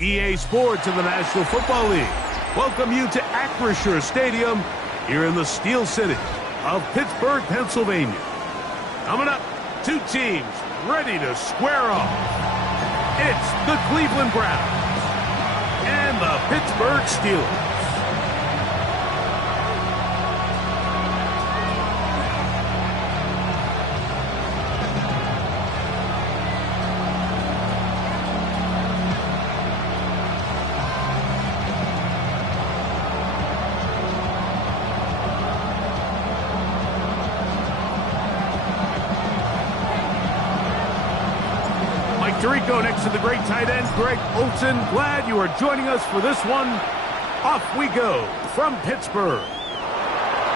EA Sports and the National Football League welcome you to Acrisure Stadium here in the Steel City of Pittsburgh, Pennsylvania. Coming up, two teams ready to square off. It's the Cleveland Browns and the Pittsburgh Steelers. Tirico next to the great tight end, Greg Olsen. Glad you are joining us for this one. Off we go from Pittsburgh.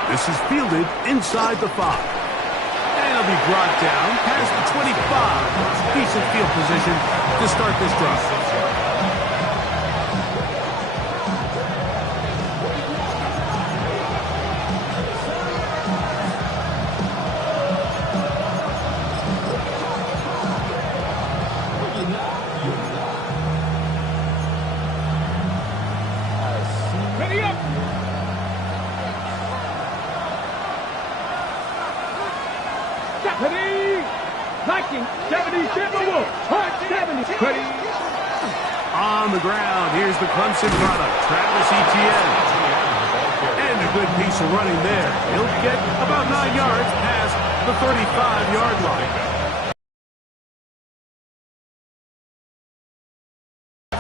This is fielded inside the 5. And it'll be brought down past the 25. Decent field position to start this drive. On the ground, here's the Clemson product, Travis Etienne. And a good piece of running there. He'll get about 9 yards past the 35-yard line.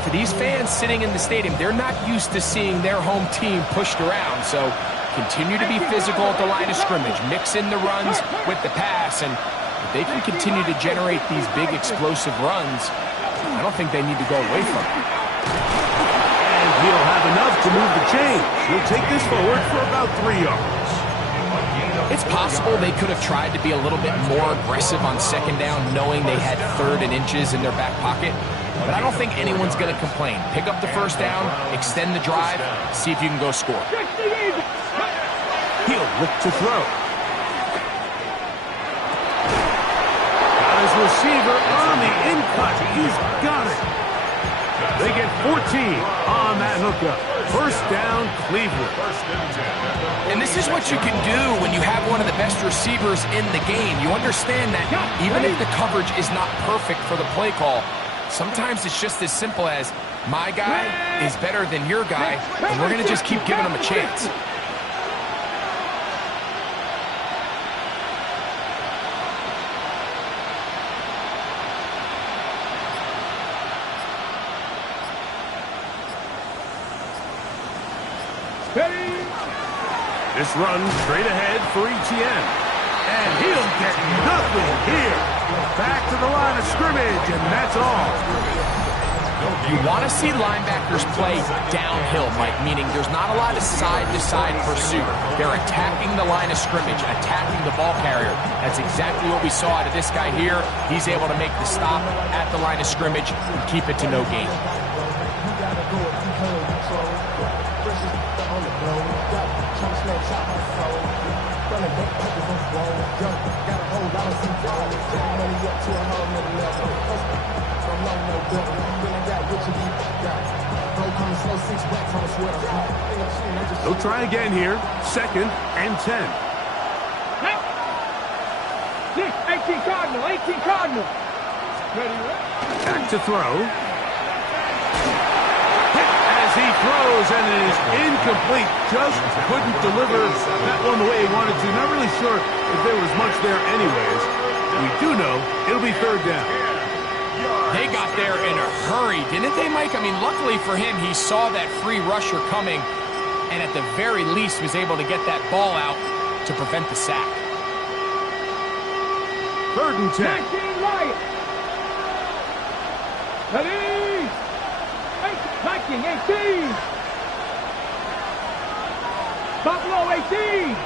For these fans sitting in the stadium, they're not used to seeing their home team pushed around, so continue to be physical at the line of scrimmage, mix in the runs with the pass, and if they can continue to generate these big explosive runs, I don't think they need to go away from it. And he'll have enough to move the chains. He'll take this forward for about 3 yards. It's possible they could have tried to be a little bit more aggressive on second down, knowing they had 3rd and inches in their back pocket. But I don't think anyone's going to complain. Pick up the first down, extend the drive, see if you can go score. He'll look to throw. His receiver on the in-cut. He's got it. They get 14 on that hookup. First down, Cleveland. And this is what you can do when you have one of the best receivers in the game. You understand that even if the coverage is not perfect for the play call, sometimes it's just as simple as my guy is better than your guy, and we're going to just keep giving him a chance. This run straight ahead for Etienne. And he'll get nothing here. Back to the line of scrimmage, and that's all. You want to see linebackers play downhill, Mike, meaning there's not a lot of side-to-side pursuit. They're attacking the line of scrimmage, attacking the ball carrier. That's exactly what we saw out of this guy here. He's able to make the stop at the line of scrimmage and keep it to no gain. They'll try again here. 2nd and 10. 18 Cardinal, 18 Cardinal. Back to throw. As he throws, and it is incomplete. Just couldn't deliver that one the way he wanted to. Not really sure if there was much there anyways. We do know it'll be 3rd down. They got there in a hurry, didn't they, Mike? I mean, luckily for him, he saw that free rusher coming, and at the very least was able to get that ball out to prevent the sack. 3rd and 10. 19 Lions. Ready? 19, 18. Buffalo 18.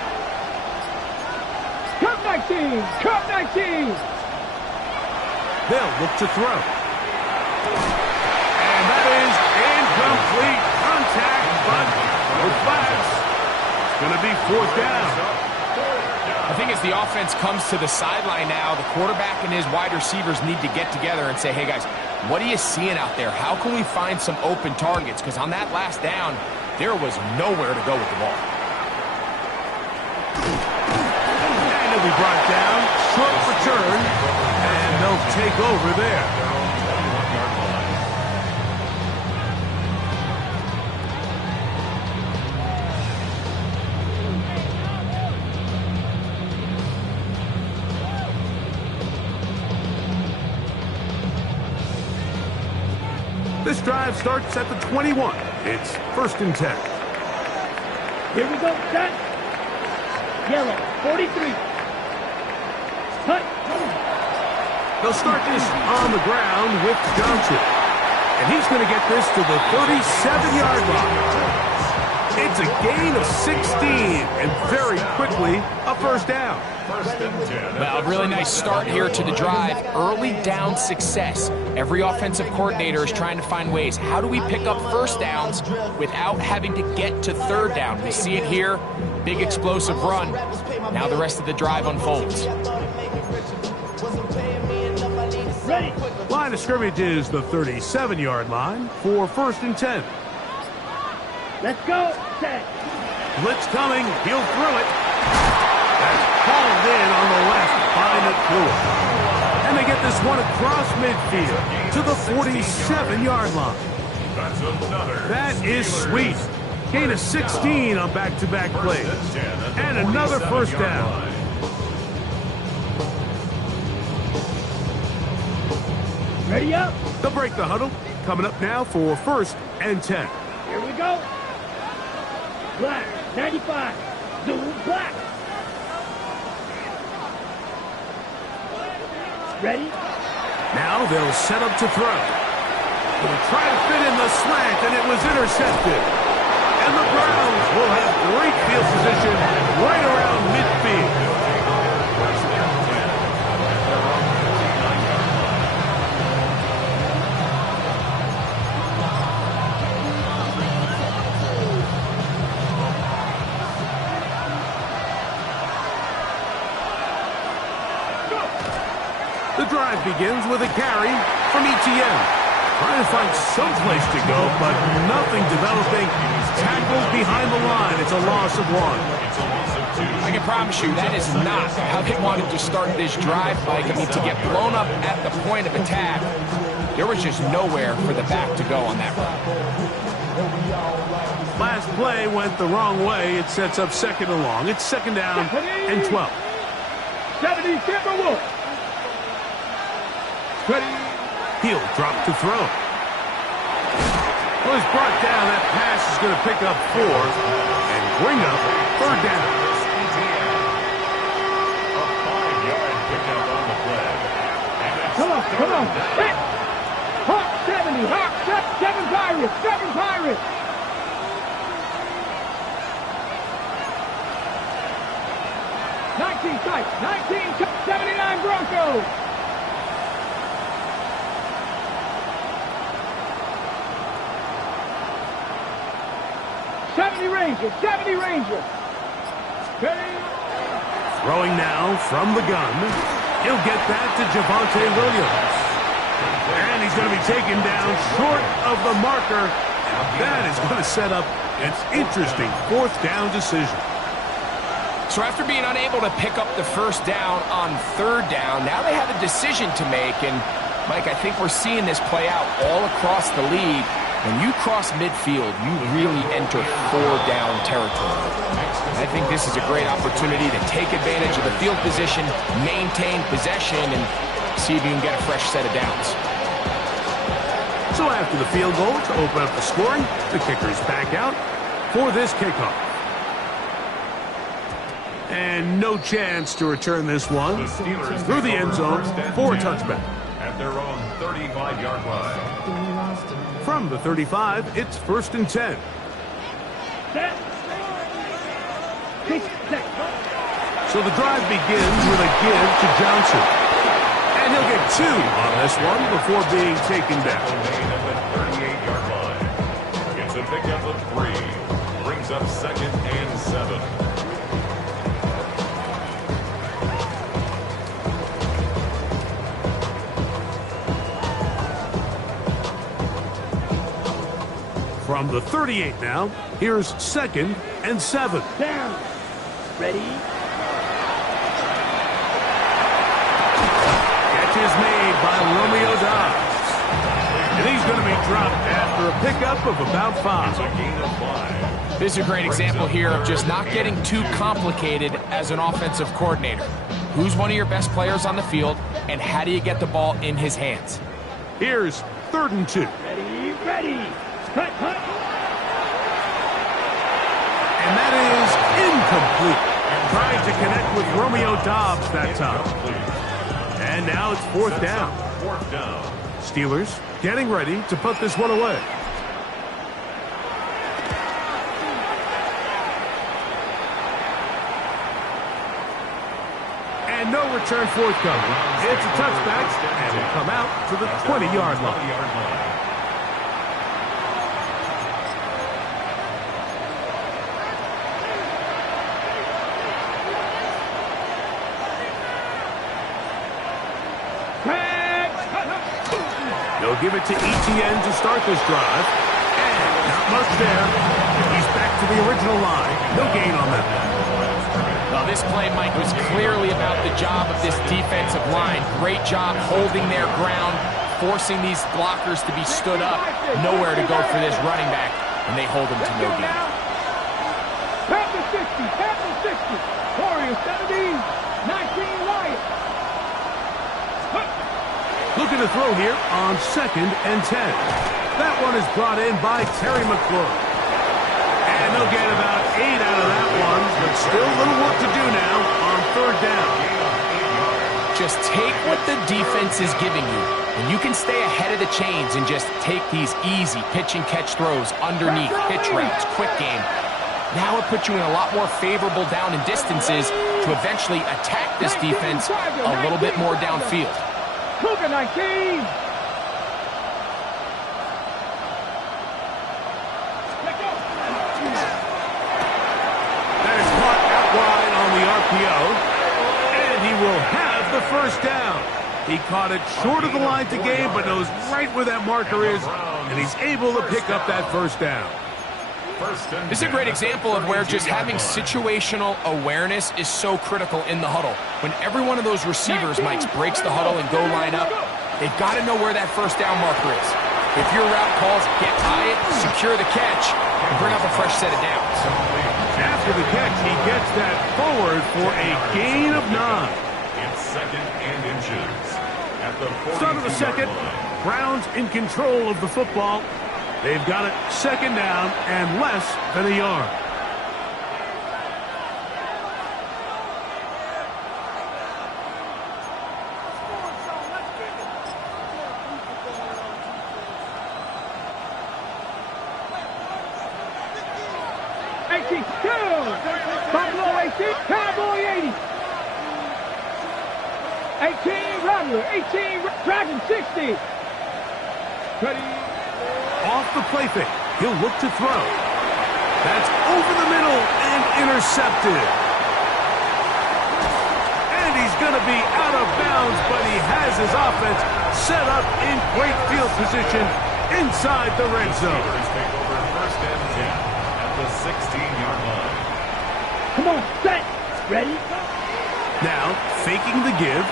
Cup 19. Cup 19. They'll look to throw. And that is incomplete. Contact, but no flags. It's going to be 4th down. I think as the offense comes to the sideline now, the quarterback and his wide receivers need to get together and say, hey, guys, What are you seeing out there? How can we find some open targets? Because on that last down, there was nowhere to go with the ball. And it'll be brought down, short return, and they'll take over there. This drive starts at the 21. It's 1st and 10. Here we go, set. Yellow, 43. Cut. They'll start this on the ground with Johnson. And he's going to get this to the 37-yard line. It's a gain of 16, and very quickly, a 1st down. Well, a really nice start here to the drive. Early down success. Every offensive coordinator is trying to find ways. How do we pick up 1st downs without having to get to 3rd down? We see it here. Big explosive run. Now the rest of the drive unfolds. Ready. Line of scrimmage is the 37-yard line for 1st and 10. Let's go, set. Blitz coming. He'll throw it. That's called in on the left by McClure. And they get this one across midfield to the 47-yard line. That is sweet. Gain of 16 on back-to-back plays. And another 1st down. Ready up. They'll break the huddle. Coming up now for 1st and 10. Here we go. Black, 95. Zoom black. Ready? Now they'll set up to throw. They'll try to fit in the slant, and it was intercepted. And the Browns will have great field position right around midfield. The drive begins with a carry from Etienne. Trying to find some place to go, but nothing developing. Tackled behind the line. It's a loss of 1. I can promise you that is not how they wanted to start this drive, Mike. I mean, to get blown up at the point of attack, there was just nowhere for the back to go on that run. Last play went the wrong way. It sets up 2nd and long. It's 2nd down and 12. 70, Timberwolves. Ready. He'll drop to throw. Well, he's brought down. That pass is going to pick up 4 and bring up 3rd down. Come on. Hit. Hawk 70. Hawk 7 Pirates. 7 Pirates. Sight. 79 Broncos. '70 Rangers. Ready? Throwing now from the gun. He'll get that to Javonte Williams. And he's going to be taken down short of the marker. That is going to set up an interesting 4th down decision. So after being unable to pick up the 1st down on 3rd down, now they have a decision to make. And, Mike, I think we're seeing this play out all across the league. When you cross midfield, you really enter 4-down territory. I think this is a great opportunity to take advantage of the field position, maintain possession, and see if you can get a fresh set of downs. So after the field goal to open up the scoring, the kicker is back out for this kickoff. And no chance to return this one through the end zone for a touchback. At their own 35-yard line. From the 35, it's 1st and 10. Set. So the drive begins with a give to Johnson. And he'll get 2 on this one before being taken down. At the 38-yard line. It's a pickup of 3. Brings up 2nd and 7. From the 38 now, here's 2nd and 7. Down. Ready? Catch is made by Romeo Doubs. And he's going to be dropped after a pickup of about 5. It's a gain of 5. This is a great example here of just not getting too complicated as an offensive coordinator. Who's one of your best players on the field, and how do you get the ball in his hands? Here's 3rd and 2. Ready, ready. Cut, cut. And that is incomplete. Trying to connect with Romeo Doubs that time. And now it's 4th down. 4th down. Steelers getting ready to put this one away. And no return forthcoming. It's a touchback, and will come out to the 20-yard line. They'll give it to Etienne to start this drive. And not much there. He's back to the original line. No gain on that one. Well, this play, Mike, was clearly about the job of this defensive line. Great job holding their ground, forcing these blockers to be stood up. Nowhere to go for this running back, and they hold him to no gain. Panther 60, Panther 60. Warriors 17, 19 Wyatt. Looking to throw here on 2nd and 10. That one is brought in by Terry McLaurin. And they'll get about 8 out of that one, but still a little work to do now on 3rd down. Just take what the defense is giving you, and you can stay ahead of the chains and just take these easy pitch and catch throws underneath, pitch routes, quick game. Now it puts you in a lot more favorable down and distances to eventually attack this defense a little bit more downfield. Cougar 19. That is caught out wide on the RPO. And he will have the 1st down. He caught it short of the line to gain, but knows right where that marker is. And he's able to pick up that 1st down. This is a great example of where just having situational awareness is so critical in the huddle. When every one of those receivers, Mike, breaks the huddle and go line up, they've got to know where that 1st down marker is. If your route calls, get by it, secure the catch, and bring up a fresh set of downs. After the catch, he gets that forward for a gain of 9. It's 2nd and inches. At the Start of the 2nd, Browns in control of the football. They've got it 2nd down and less than a yard. Buffalo 18, Cowboy 80. 18, Rattler, 18, Dragon 60. Ready. Off the play fake. He'll look to throw. That's over the middle and intercepted. And he's going to be out of bounds, but he has his offense set up in great field position inside the red zone. Take over 1st and 10 at the 16-yard line. Come on, set. Ready? Now, faking the give,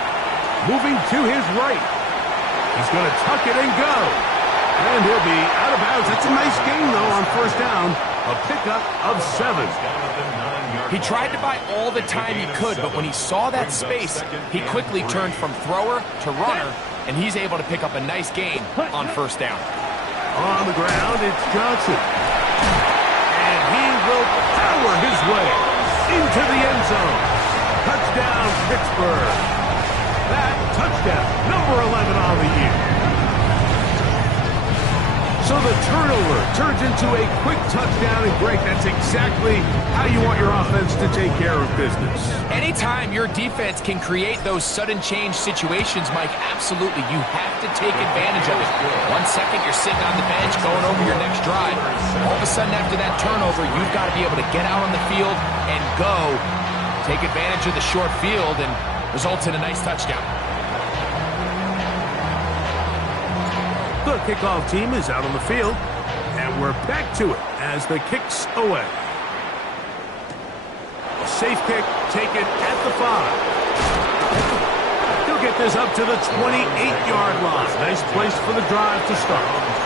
moving to his right. He's going to tuck it and go. And he'll be out of bounds. That's a nice gain, though, on 1st down. A pickup of 7. He tried to buy all the time he could, but when he saw that space, he quickly turned from thrower to runner, and he's able to pick up a nice gain on 1st down. On the ground, it's Johnson. And he will power his way into the end zone. Touchdown, Pittsburgh. That touchdown, number 11 on the year. So the turnover turns into a quick touchdown, and Greg, that's exactly how you want your offense to take care of business. Anytime your defense can create those sudden change situations, Mike, absolutely, you have to take advantage of it. 1 second, you're sitting on the bench going over your next drive. All of a sudden, after that turnover, you've got to be able to get out on the field and go, take advantage of the short field, and results in a nice touchdown. The kickoff team is out on the field, and And we're back to it as the kick's away. A safe kick taken at the 5. He'll get this up to the 28-yard line. Nice place for the drive to start.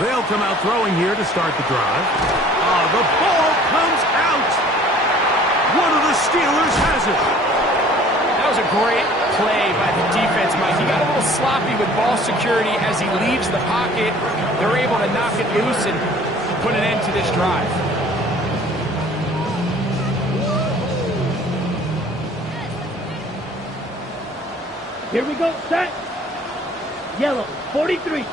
They'll come out throwing here to start the drive. The ball comes out. One of the Steelers has it. That was a great play by the defense, Mike. He got a little sloppy with ball security as he leaves the pocket. They're able to knock it loose and put an end to this drive. Here we go, set. Yellow, 43.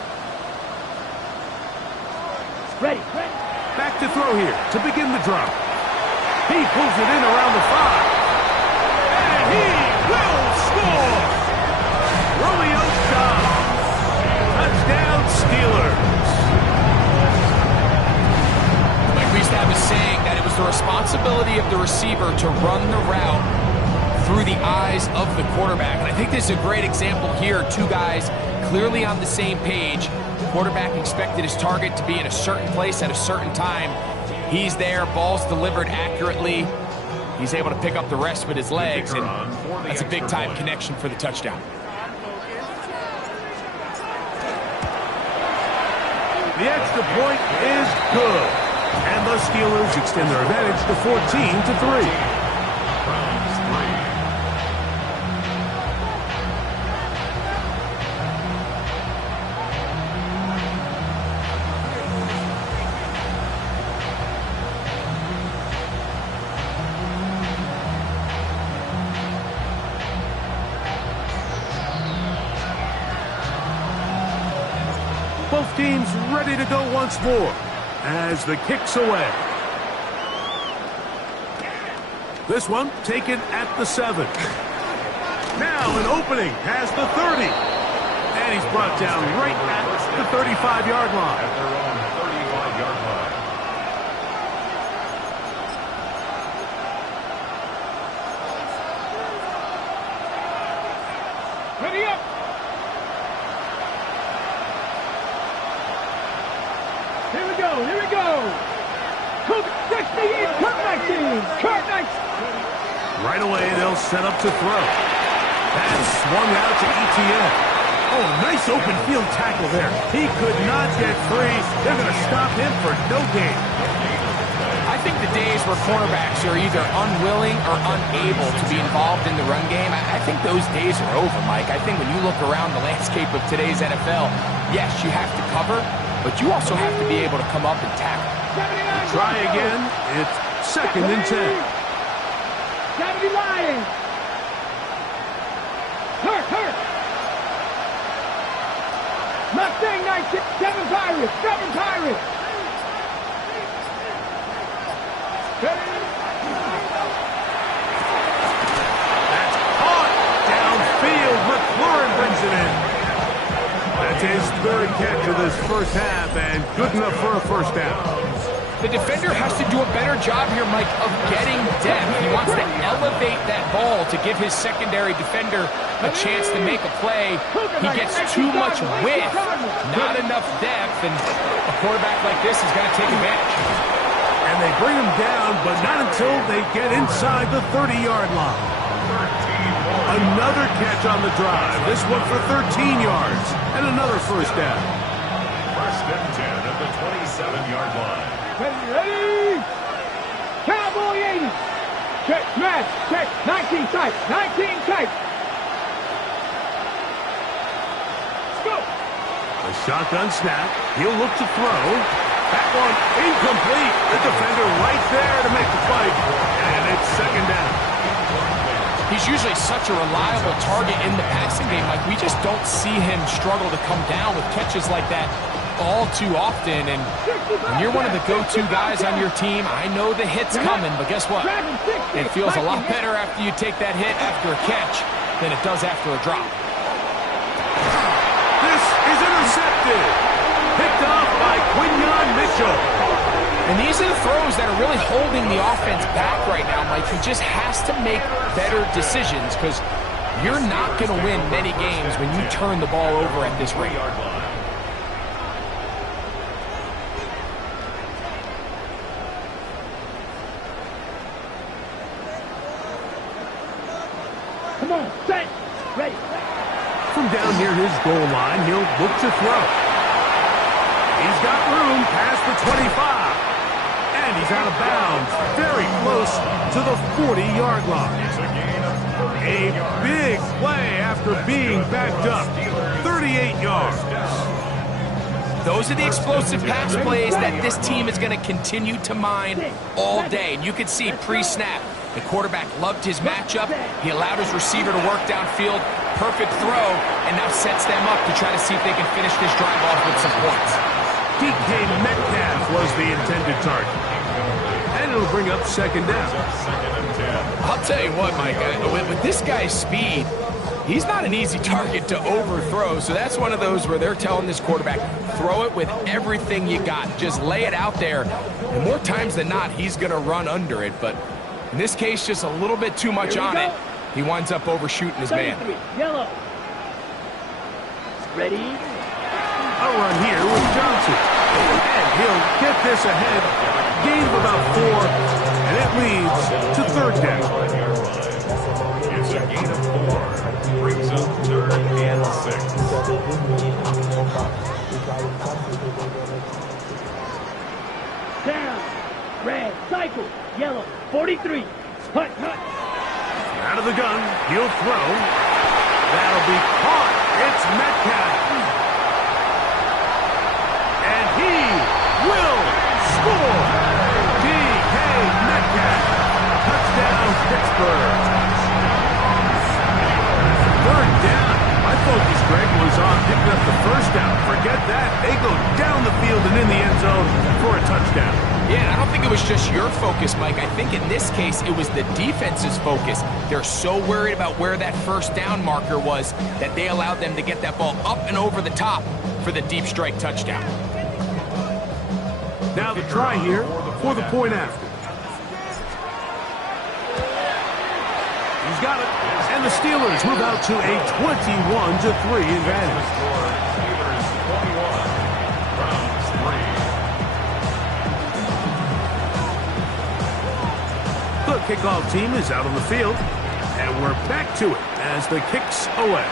Ready. Back to throw here to begin the drive. He pulls it in around the 5. And he will score! Romeo Doubs. Touchdown, Steelers. Like we used to have a saying that it was the responsibility of the receiver to run the route through the eyes of the quarterback. And I think this is a great example here. Two guys clearly on the same page. Quarterback expected his target to be in a certain place at a certain time. He's there, ball's delivered accurately. He's able to pick up the rest with his legs, and that's a big-time connection for the touchdown. The extra point is good. And the Steelers extend their advantage to 14-3. Both teams ready to go once more as the kick's away. This one taken at the 7. Now an opening has the 30. And he's brought down right at the 35-yard line. At their own 35-yard line. Ready up. Here we go. Kurt 19. Right away, they'll set up to throw. That's swung out to ETN. Oh, nice open field tackle there. He could not get free. They're going to stop him for no gain. I think the days where cornerbacks are either unwilling or unable to be involved in the run game, I think those days are over, Mike. I think when you look around the landscape of today's NFL, yes, you have to cover, but you also have to be able to come up and tackle. Try again. It's 2nd and 10. 70 Lions. Hurt. Mustang 19. 7 Pirates. That's caught downfield. McLaurin brings it in. That's his 3rd catch of this first half, and good enough for a first down. The defender has to do a better job here, Mike, of getting depth. He wants to elevate that ball to give his secondary defender a chance to make a play. He gets too much width, not enough depth, and a quarterback like this is going to take advantage. And they bring him down, but not until they get inside the 30-yard line. Another catch on the drive. This one for 13 yards and another first down. First and 10 at the 27-yard line. Ready? Cowboy 80. Check, smash, check. 19 tight. Let's go. A shotgun snap. He'll look to throw. That one incomplete. The defender right there to make the fight. And it's 2nd down. He's usually such a reliable target in the passing game. Like, we just don't see him struggle to come down with catches like that. all too often, and when you're one of the go-to guys on your team, I know the hit's coming, but guess what? It feels a lot better after you take that hit after a catch than it does after a drop. This is intercepted. Picked off by Quinyon Mitchell. And these are the throws that are really holding the offense back right now, Mike. He just has to make better decisions because you're not going to win many games when you turn the ball over at this rate. Come on, set, ready. From down near his goal line, he'll look to throw. He's got room past the 25. And he's out of bounds, very close to the 40-yard line. A big play after being backed up, 38 yards. Those are the explosive pass plays that this team is going to continue to mine all day. And you can see pre-snap, the quarterback loved his matchup. He allowed his receiver to work downfield, perfect throw, and now sets them up to try to see if they can finish this drive off with some points. DK Metcalf was the intended target. And it'll bring up second down. I'll tell you what, Mike, with this guy's speed, he's not an easy target to overthrow. So that's one of those where they're telling this quarterback, throw it with everything you got. Just lay it out there. And more times than not, he's going to run under it. But in this case, just a little bit too much on it. He winds up overshooting his man. Yellow. Ready? A run here with Johnson. And he'll get this ahead. Gain of about 4, and it leads to third down. It's a gain of 4. Brings up 3rd and 6. Down. Red. Cycle. Yellow. 43. Hut, hut. Out of the gun. He'll throw. That'll be caught. It's Metcalf. And he will score. DK Metcalf. Touchdown, Pittsburgh. Third down. My focus, Greg, was on picking up the first down. Forget that. They go down the field and in the end zone for a touchdown. Yeah, I don't think it was just your focus, Mike. I think in this case, it was the defense's focus. They're so worried about where that first down marker was that they allowed them to get that ball up and over the top for the deep strike touchdown. Now the try here for the point after. He's got it. And the Steelers move out to a 21-3 advantage. The kickoff team is out on the field, and we're back to it as the kick's away.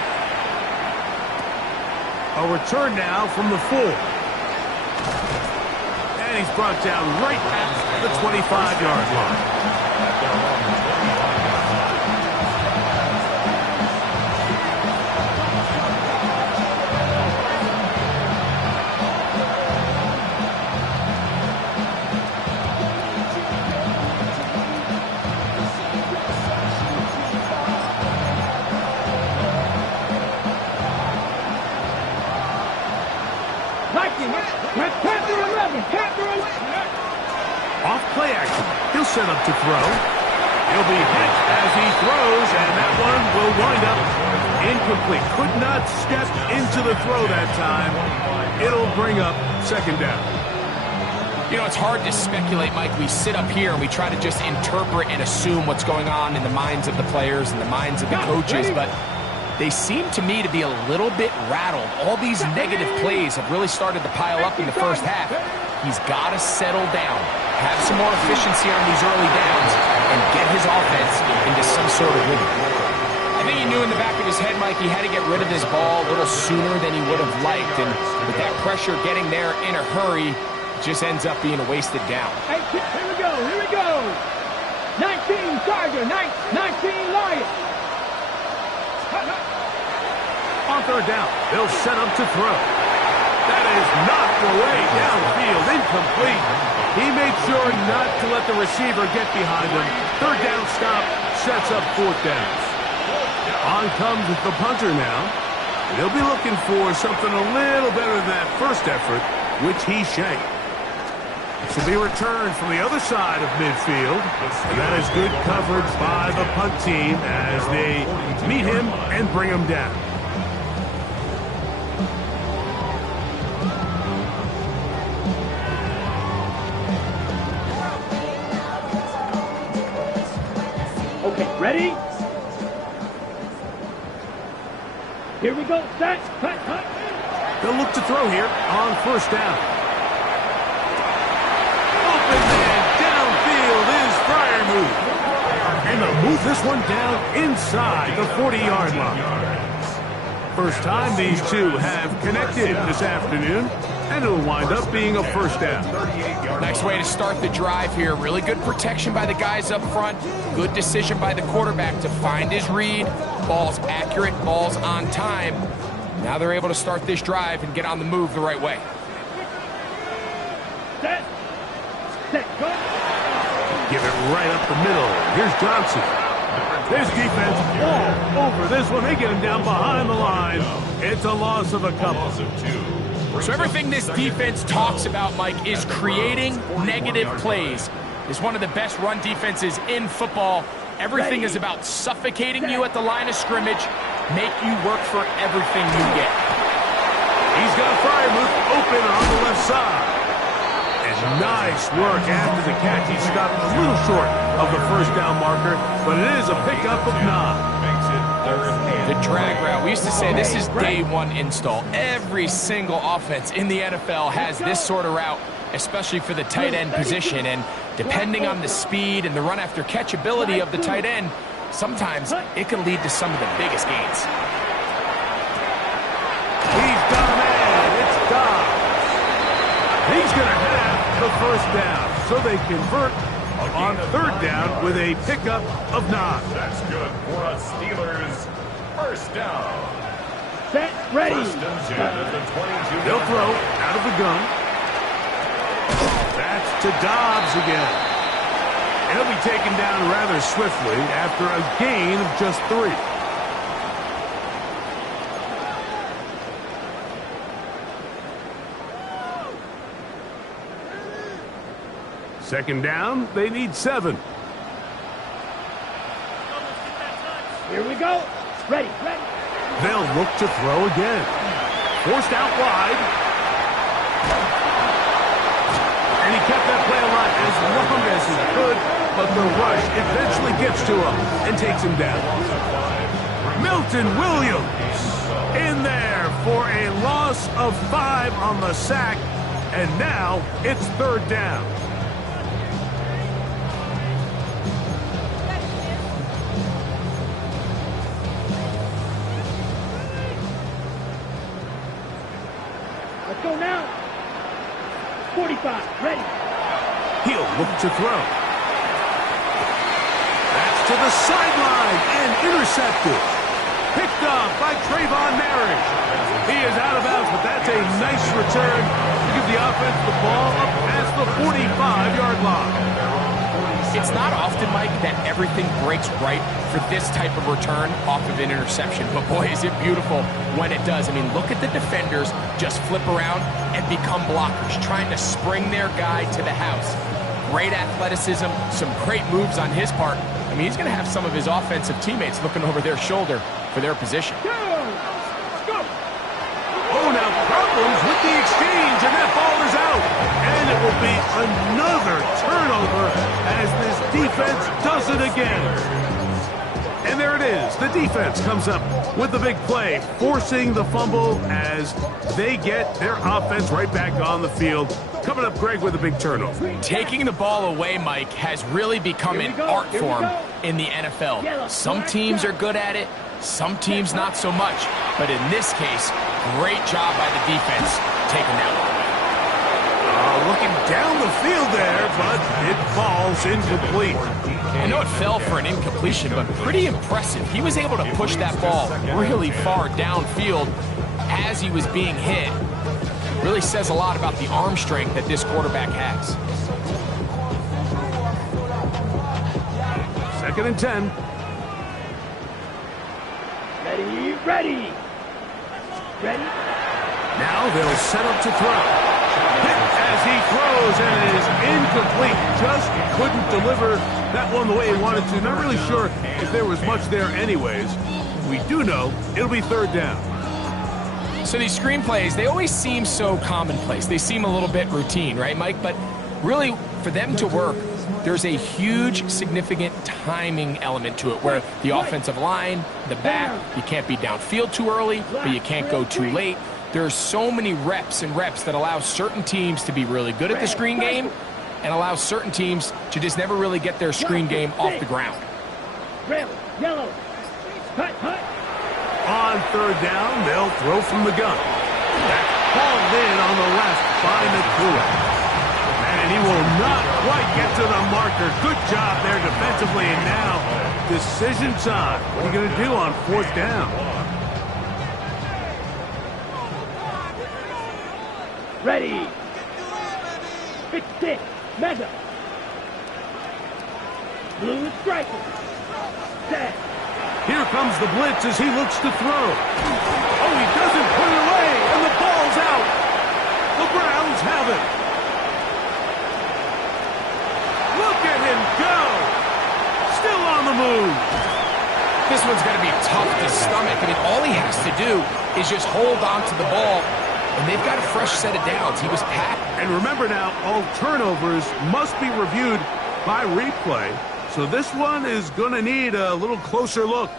A return now from the 4. And he's brought down right at the 25-yard line. Off play action. He'll set up to throw. He'll be hit as he throws, and that one will wind up incomplete. Could not step into the throw that time. It'll bring up second down. You know, it's hard to speculate, Mike. We sit up here and we try to just interpret and assume what's going on in the minds of the players and the minds of the coaches, but they seem to me to be a little bit rattled. All these negative plays have really started to pile up in the first half. He's got to settle down, have some more efficiency on these early downs, and get his offense into some sort of rhythm. I think he knew in the back of his head, Mike, he had to get rid of this ball a little sooner than he would have liked, and with that pressure getting there in a hurry, it just ends up being a wasted down. Hey, here we go, here we go. 19 Charger, 19 Lions. On third down, they'll set up to throw. That is knocked away downfield, incomplete. He made sure not to let the receiver get behind him. Third down stop sets up fourth down. On comes the punter now. He'll be looking for something a little better than that first effort, which he shanked. This will be returned from the other side of midfield. And that is good coverage by the punt team as they meet him and bring him down. Okay, ready? Here we go. Set. Cut. They'll look to throw here on first down. Open man downfield is Freiermuth. And they'll move this one down inside the 40-yard line. First time these two have connected this afternoon, and it'll wind up being a first down. Nice way to start the drive here. Really good protection by the guys up front. Good decision by the quarterback to find his read. Ball's accurate, ball's on time. Now they're able to start this drive and get on the move the right way. Set. Go. Give it right up the middle. Here's Johnson. This defense all over this one. They get him down behind the line. It's a loss of a couple. So everything this defense talks about, Mike, is creating negative plays. It's one of the best run defenses in football. Everything is about suffocating you at the line of scrimmage, make you work for everything you get. He's got Freiermuth open on the left side. And nice work after the catch. He stopped a little short of the first down marker, but it is a pickup of 9. The drag route, we used to say this is day one install. Every single offense in the NFL has this sort of route, especially for the tight end position. And depending on the speed and the run after catch ability of the tight end, sometimes it can lead to some of the biggest gains. He's got a man. It's Dobbs. He's going to have the first down. So they convert on third down with a pickup of 9. That's good for a Steelers first down. Set. Ready. First and 10 at the 22. They'll throw out of the gun. That's to Dobbs again. And he'll be taken down rather swiftly after a gain of just 3. Second down, they need 7. Here we go. Ready. They'll look to throw again. Forced out wide. And he kept that play alive as long as he could, but the rush eventually gets to him and takes him down. Milton Williams in there for a loss of 5 on the sack, and now it's third down. Let's go now. 45. Ready. He'll look to throw. That's to the sideline and intercepted. Picked off by Trayvon Marriage. He is out of bounds, but that's a nice return to give the offense the ball up past the 45-yard line. It's not often, Mike, that everything breaks right for this type of return off of an interception. But boy, is it beautiful when it does. I mean, look at the defenders just flip around and become blockers, trying to spring their guy to the house. Great athleticism, some great moves on his part. I mean, he's going to have some of his offensive teammates looking over their shoulder for their position. Go. Oh, now problems with the exchange, and that ball is out. And it will be another turnover as this defense does it again. And there it is. The defense comes up with the big play, forcing the fumble as they get their offense right back on the field. Coming up, Greg, with a big turnover. Taking the ball away, Mike, has really become an art form in the NFL. Some teams are good at it, some teams not so much. But in this case, great job by the defense taking that one away. Looking down the field there, but it falls incomplete. I know it fell for an incompletion, but pretty impressive. He was able to push that ball really far downfield as he was being hit. Really says a lot about the arm strength that this quarterback has. 2nd and 10. Ready. Ready? Now they'll set up to throw. Hit as he throws, and it is incomplete. Just couldn't deliver that one the way he wanted to. Not really sure if there was much there anyways. We do know it'll be third down. So these screenplays, they always seem so commonplace. They seem a little bit routine, right, Mike? But really, for them to work, there's a huge, significant timing element to it where the offensive line, the back, you can't be downfield too early, but you can't go too late. There's so many reps and reps that allow certain teams to be really good at the screen game and allow certain teams to just never really get their screen game off the ground. Red, yellow. Hut, hut. On third down, they'll throw from the gun. That's hauled in on the left by Nakua. And he will not quite get to the marker. Good job there defensively. And now, decision time. What are you going to do on fourth down? Ready. Fix it. Mega. Blue striker. Set. Here comes the blitz as he looks to throw. Oh, he doesn't put it away, and the ball's out. The Browns have it. Look at him go. Still on the move. This one's going to be tough to stomach. I mean, all he has to do is just hold on to the ball, and they've got a fresh set of downs. He was packed. And remember now, all turnovers must be reviewed by replay. So this one is going to need a little closer look.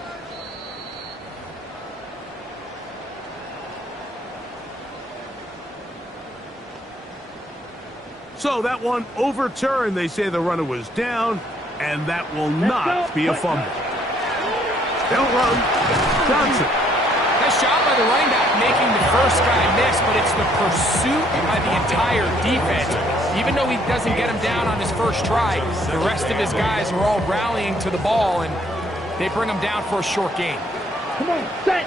So that one overturned. They say the runner was down, and that will not be a fumble. They'll run. Johnson. Nice job by the running back making the first guy miss, but it's the pursuit by the entire defense. Even though he doesn't get him down on his first try, the rest of his guys are all rallying to the ball, and they bring him down for a short gain. Come on, set.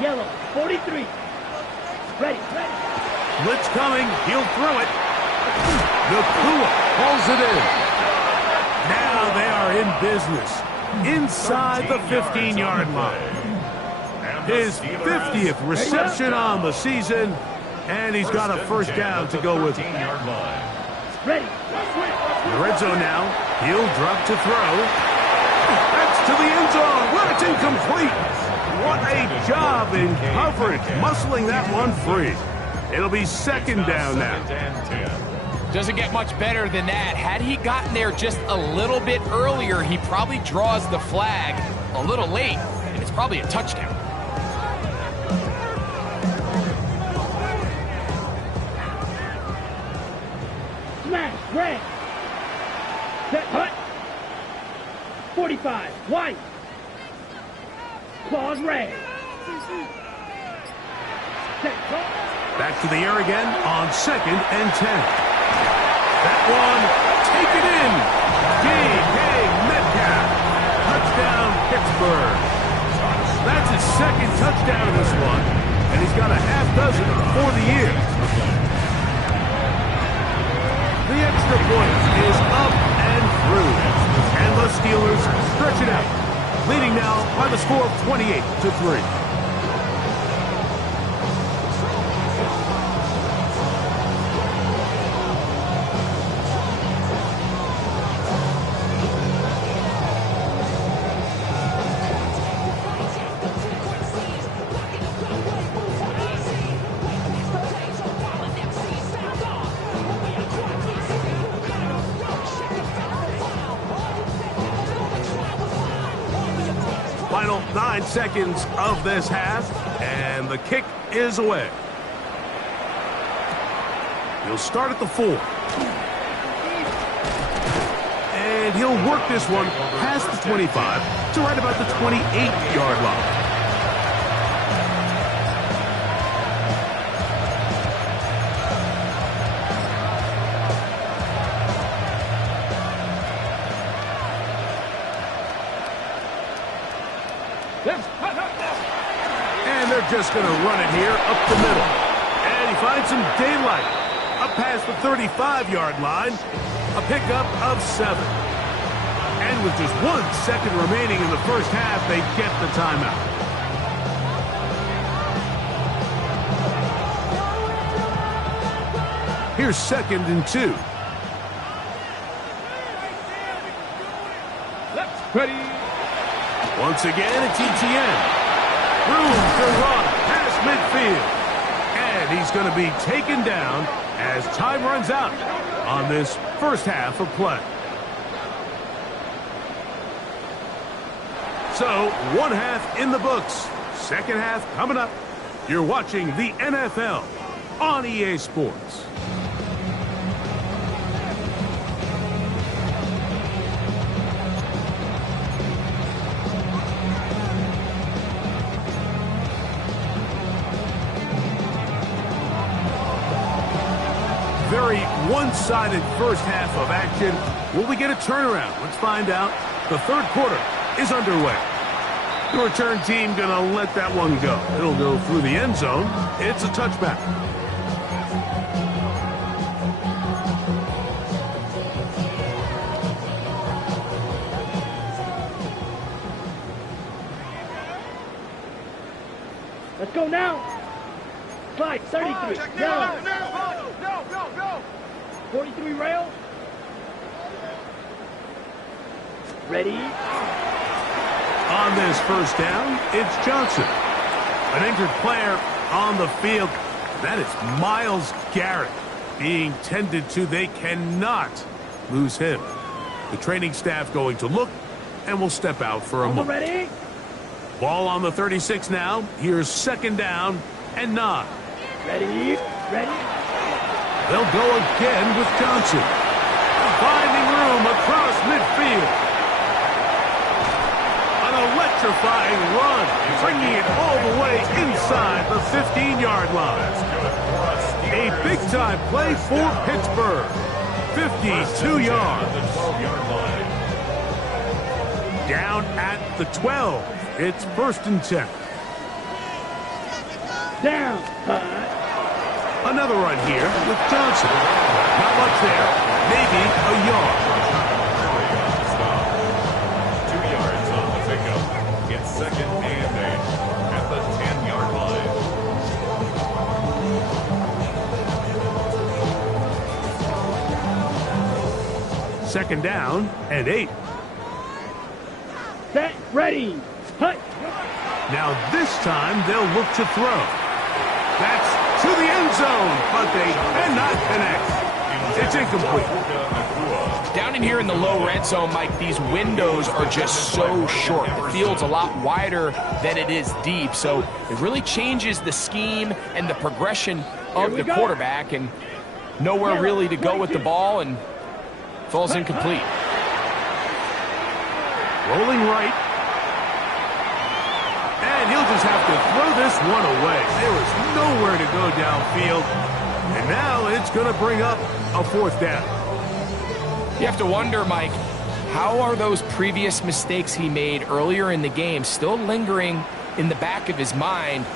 Yellow, 43. Ready, ready. Blitz coming. He'll throw it. Nakua pulls it in. Now they are in business. Inside the 15-yard line. His 50th reception on the season, and he's got a first down to go with it. Ready. In the red zone now. He'll drop to throw. That's to the end zone. Well, it's incomplete. What a job in coverage, muscling that one free. It'll be second down now. Doesn't get much better than that. Had he gotten there just a little bit earlier, he probably draws the flag a little late, and it's probably a touchdown. Smash, red. Set, hut. 45, white. Claws, red. Set, hut. Back to the air again on 2nd and 10. That one, take it in. D.K. Metcalf. Touchdown, Pittsburgh. That's his second touchdown of this one, and he's got a half dozen for the year. The extra point is up and through, and the Steelers stretch it out, leading now by the score of 28-3. Final 9 seconds of this half, and the kick is away. He'll start at the 4. And he'll work this one past the 25 to right about the 28-yard line. And they're just going to run it here up the middle. And he finds some daylight up past the 35-yard line. A pickup of 7. And with just 1 second remaining in the first half, they get the timeout. Here's 2nd and 2. Ready. Once again, it's ETN. Room to run past midfield. And he's going to be taken down as time runs out on this first half of play. So, one half in the books. Second half coming up. You're watching the NFL on EA Sports. Very one-sided first half of action. Will we get a turnaround? Let's find out. The third quarter is underway. The return team going to let that one go. It'll go through the end zone. It's a touchback. Let's go now. Clyde, 33. Yellow. Go. 43 rail. Ready. On this first down, it's Johnson. An injured player on the field. That is Myles Garrett being tended to. They cannot lose him. The training staff going to look and will step out for a moment. Ready. Ball on the 36 now. Here's 2nd down and 9. Ready. They'll go again with Johnson. Finding room across midfield. An electrifying run, bringing it all the way inside the 15-yard line. A big-time play for Pittsburgh. 52 yards. Down at the 12. It's 1st and 10. Down. Another run here with Johnson. Not much there. Maybe a yard. 2 yards on the pickup. It's 2nd and 8 at the 10-yard line. 2nd down and 8. Set. Ready. Hut. Now this time they'll look to throw. That's to the end zone, but they cannot connect. It's incomplete. Down in here in the low red zone, Mike, these windows are just so short. The field's a lot wider than it is deep, so it really changes the scheme and the progression of the quarterback, and nowhere really to go with the ball, and falls incomplete. Rolling right. And he'll just have to throw this one away. There was nowhere to go downfield. And now it's going to bring up a 4th down. You have to wonder, Mike, how are those previous mistakes he made earlier in the game still lingering in the back of his mind?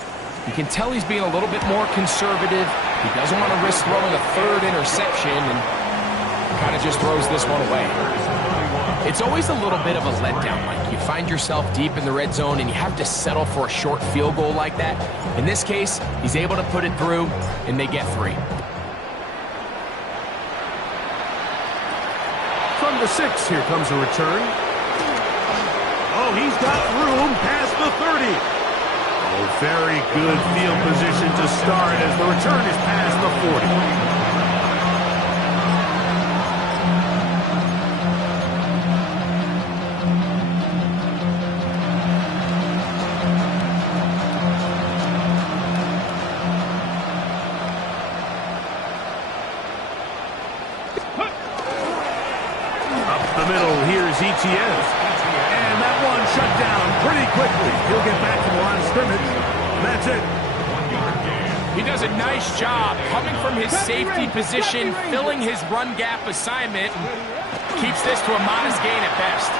You can tell he's being a little bit more conservative. He doesn't want to risk throwing a 3rd interception and kind of just throws this one away. It's always a little bit of a letdown, Mike. You find yourself deep in the red zone and you have to settle for a short field goal like that. In this case, he's able to put it through and they get 3. From the 6, here comes a return. Oh, he's got room past the 30. Oh, very good field position to start as the return is past the 40. ETN. And that one shut down pretty quickly. He'll get back to the line of scrimmage. That's it. 1-yard gain. He does a nice job coming from his safety position, filling his run gap assignment, and keeps this to a modest gain at best.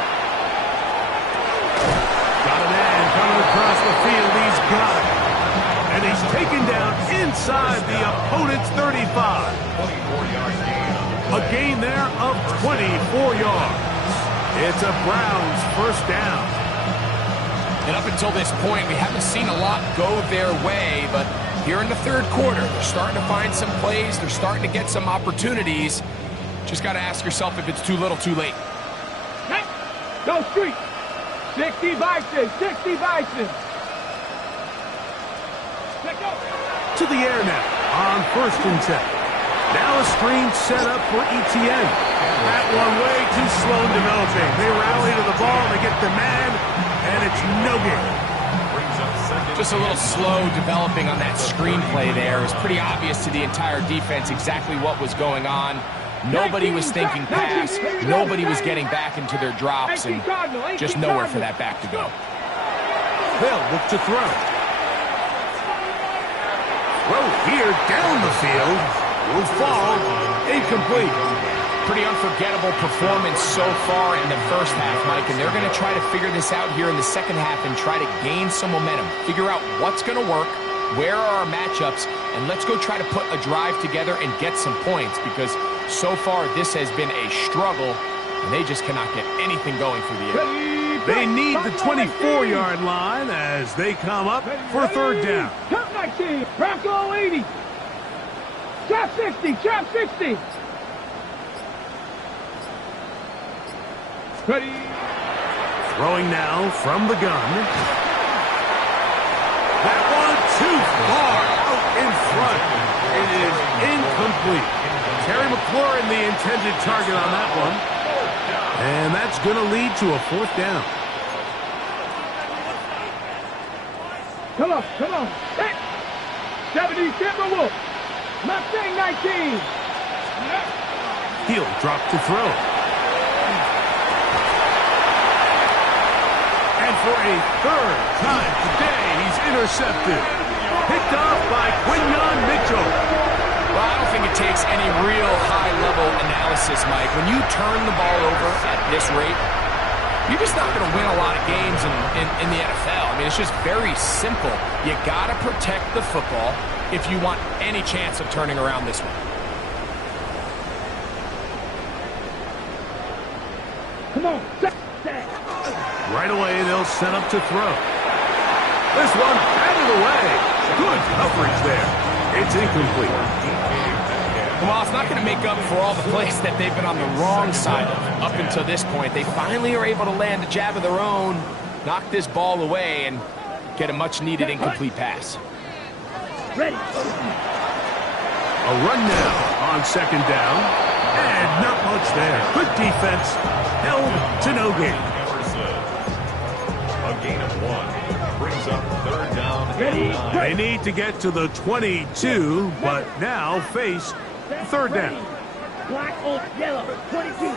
Got a man coming across the field. He's got it. And he's taken down inside the opponent's 35. 24-yard gain. A gain there of 24 yards. It's a Browns 1st down. And up until this point, we haven't seen a lot go their way, but here in the third quarter. They're starting to find some plays. They're starting to get some opportunities. Just got to ask yourself if it's too little, too late. Hey, go street. 60 Bison, 60 Bison. Let's go. To the air now on 1st and 10. Now a screen set up for ETN. That one way too slow in developing. They rally to the ball, they get the man, and it's no good. Just a little slow developing on that screenplay there. It was pretty obvious to the entire defense exactly what was going on. Nobody was thinking pass. Nobody was getting back into their drops, and just nowhere for that back to go. They'll look to throw. Throw here down the field. Will fall. Incomplete. Pretty unforgettable performance so far in the first half, Mike, and they're going to try to figure this out here in the second half and try to gain some momentum. Figure out what's going to work, where are our matchups, and let's go try to put a drive together and get some points, because so far this has been a struggle, and they just cannot get anything going through the air. They need the 24-yard line as they come up for 3rd down. Top 19, Bronco 80. Trap 60, trap 60. Ready. Throwing now from the gun. That one too far out in front. It is incomplete. Terry McLaurin the intended target on that one. And that's going to lead to a 4th down. Come on, come on. Hey. 70 Timberwolf. Mustang 19. He'll drop to throw. And for a 3rd time today, he's intercepted. Picked off by Quinyon Mitchell. Well, I don't think it takes any real high-level analysis, Mike. When you turn the ball over at this rate, you're just not going to win a lot of games in the NFL. I mean, it's just very simple. You got to protect the football if you want any chance of turning around this one. Come on. Right away, they'll set up to throw. This one batted away. Good coverage there. It's incomplete. Well, it's not going to make up for all the plays that they've been on the wrong side of up until this point. They finally are able to land a jab of their own, knock this ball away, and get a much-needed incomplete pass. Ready. A run now on 2nd down. And not much there. Good defense. Held to no gain. A gain of 1 brings up 3rd down. They need to get to the 22, but now face 3rd down. Black on yellow. 22.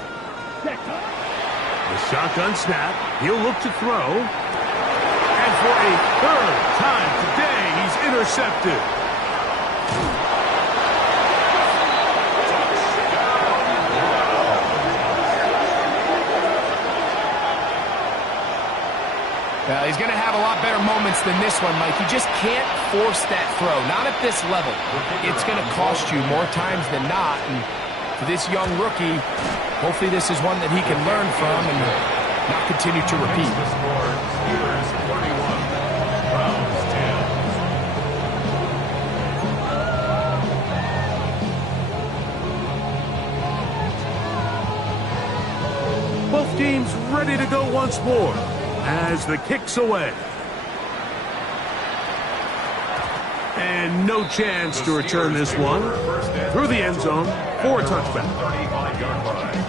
Set. The shotgun snap. He'll look to throw. And for a 3rd time today, he's intercepted. Well, he's going to have a lot better moments than this one, Mike. You just can't force that throw, not at this level. It's going to cost you more times than not. And for this young rookie, hopefully this is one that he can learn from and not continue to repeat. Steelers 31, Browns 10. Both teams ready to go once more as the kick's away. And no chance to return this one through the end zone for a touchback. 35-yard line.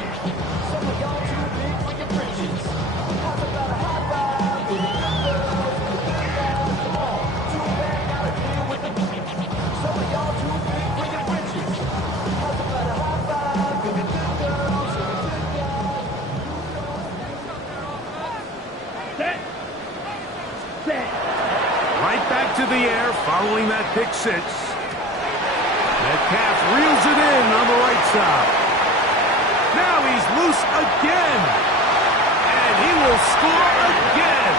Right back to the air following that pick 6. Metcalf reels it in on the right side. Now he's loose again. And he will score again.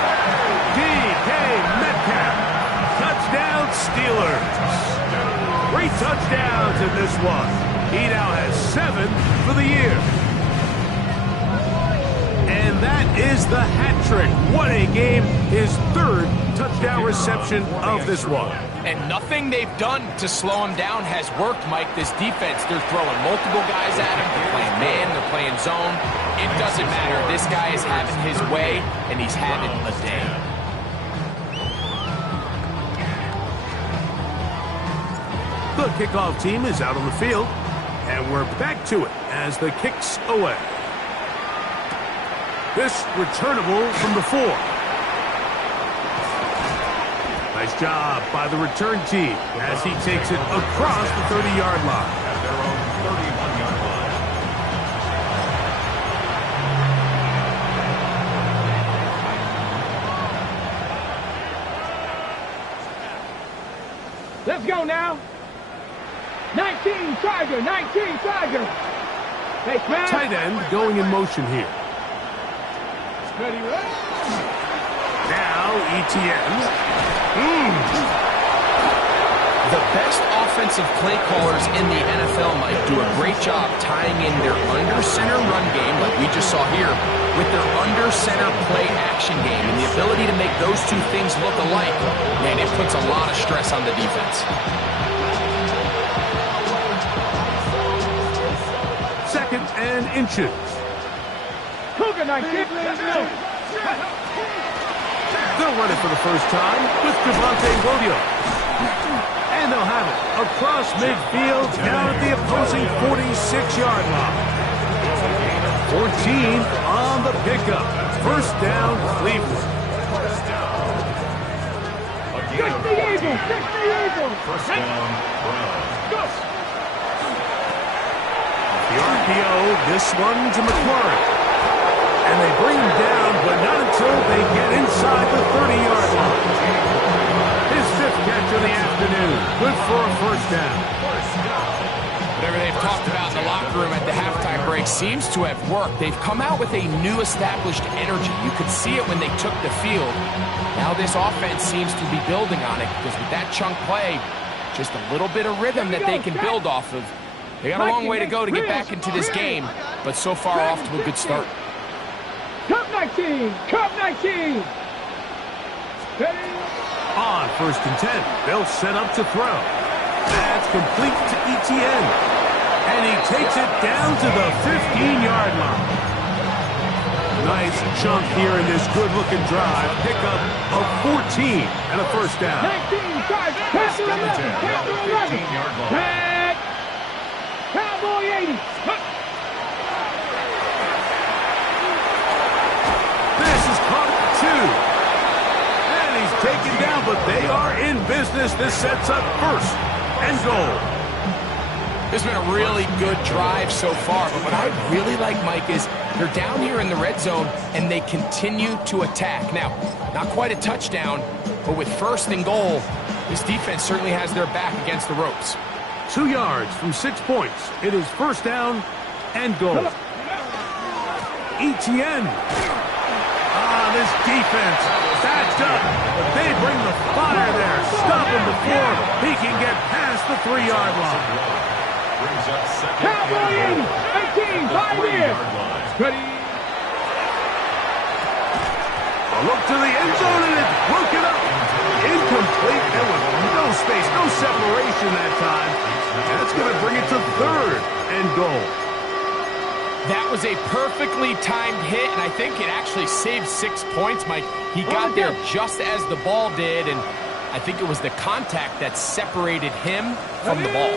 DK Metcalf. Touchdown Steelers. 3 touchdowns in this one. He now has 7 for the year. And that is the hat Patrick, what a game. His third touchdown reception of this one. And nothing they've done to slow him down has worked, Mike. This defense, they're throwing multiple guys at him. They're playing man, they're playing zone. It doesn't matter. This guy is having his way, and he's having a day. The kickoff team is out on the field, and we're back to it as the kick's away. This returnable from the 4. Nice job by the return team as he takes it across the 30-yard line. At their own 31-yard line. Let's go now. 19 Charger, 19 Charger. Hey, tight end going in motion here. Ready, ready. Now ETN. The best offensive play callers in the NFL might do a great job tying in their under-center run game, like we just saw here, with their under-center play action game. And the ability to make those two things look alike, man, it puts a lot of stress on the defense. Second and inches. Cougar 19. They'll run it for the first time with Javonte Williams. And they'll have it across midfield down at the opposing 46-yard line. 14 on the pickup. First down, Cleveland. 60 Eagles. First down, Browns. The RPO, this one to McLaurin. And they bring him down, but not until they get inside the 30-yard line. His 5th catch of the afternoon. Good for a first down. Whatever they've talked about in the locker room at the halftime break seems to have worked. They've come out with a new established energy. You could see it when they took the field. Now this offense seems to be building on it because with that chunk play, just a little bit of rhythm that they can build off of. They got a long way to go to get back into this game, but so far off to a good start. Cup 19. Cup 19. Ready. On 1st and 10, they'll set up to throw. That's complete to ETN. And he takes it down to the 15-yard line. Nice chunk here in this good-looking drive. Pickup of 14 and a first down. 19 Charger. Pass 11. Pass 11. 15-yard line. Back. Cowboy 80. This is caught at 2. And he's taken down, but they are in business. This sets up 1st and goal. This has been a really good drive so far, but what I really like, Mike, is they're down here in the red zone, and they continue to attack. Now, not quite a touchdown, but with 1st and goal, this defense certainly has their back against the ropes. 2 yards from 6 points. It is 1st down and goal. ETN. This defense backed up, but they bring the fire there. Stop him before he can get past the 3-yard line. Brings up second. Cowboy 80. 18. 5 here. Ready. A look to the end zone, and it's broken up. Incomplete. There was no space, no separation that time. That's going to bring it to 3rd and goal. That was a perfectly timed hit, and I think it actually saved 6 points, Mike. He got there just as the ball did, and I think it was the contact that separated him from the ball.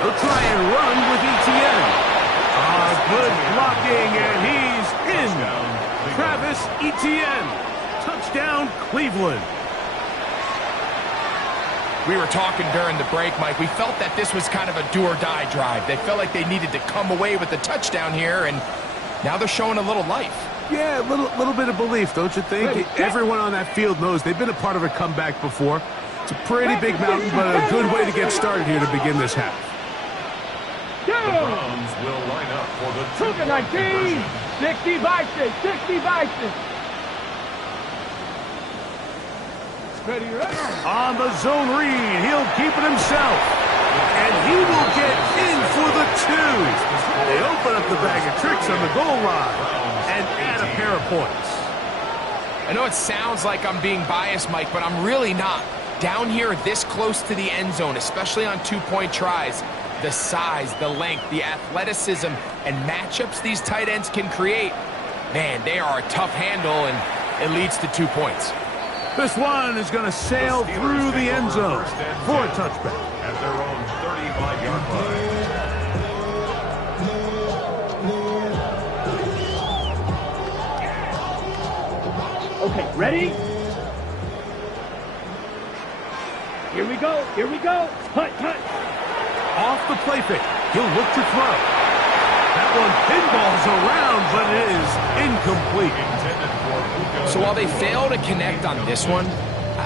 They'll try and run with ETN. Good blocking, and he's in. Travis Etienne. Touchdown, Cleveland. We were talking during the break, Mike. We felt that this was kind of a do-or-die drive. They felt like they needed to come away with the touchdown here, and now they're showing a little life. Yeah, a little bit of belief, don't you think? Everyone on that field knows they've been a part of a comeback before. It's a pretty big mountain, but a good way to get started here to begin this half. The Browns will line up for the Cougar 19. 60 Bison. 60 Bison. Ready, ready. On the zone read, he'll keep it himself. And he will get in for the 2. They open up the bag of tricks on the goal line and add a pair of points. I know it sounds like I'm being biased, Mike, but I'm really not. Down here this close to the end zone, especially on two-point tries, the size, the length, the athleticism, and matchups these tight ends can create, man, they are a tough handle, and it leads to 2 points. This one is going to sail through the end zone for a touchback. At their own 35-yard line. Okay, ready? Here we go, here we go. Hut, hut. Off the play fake, he'll look to throw. That one pinballs around, but it is incomplete. So while they fail to connect on this one,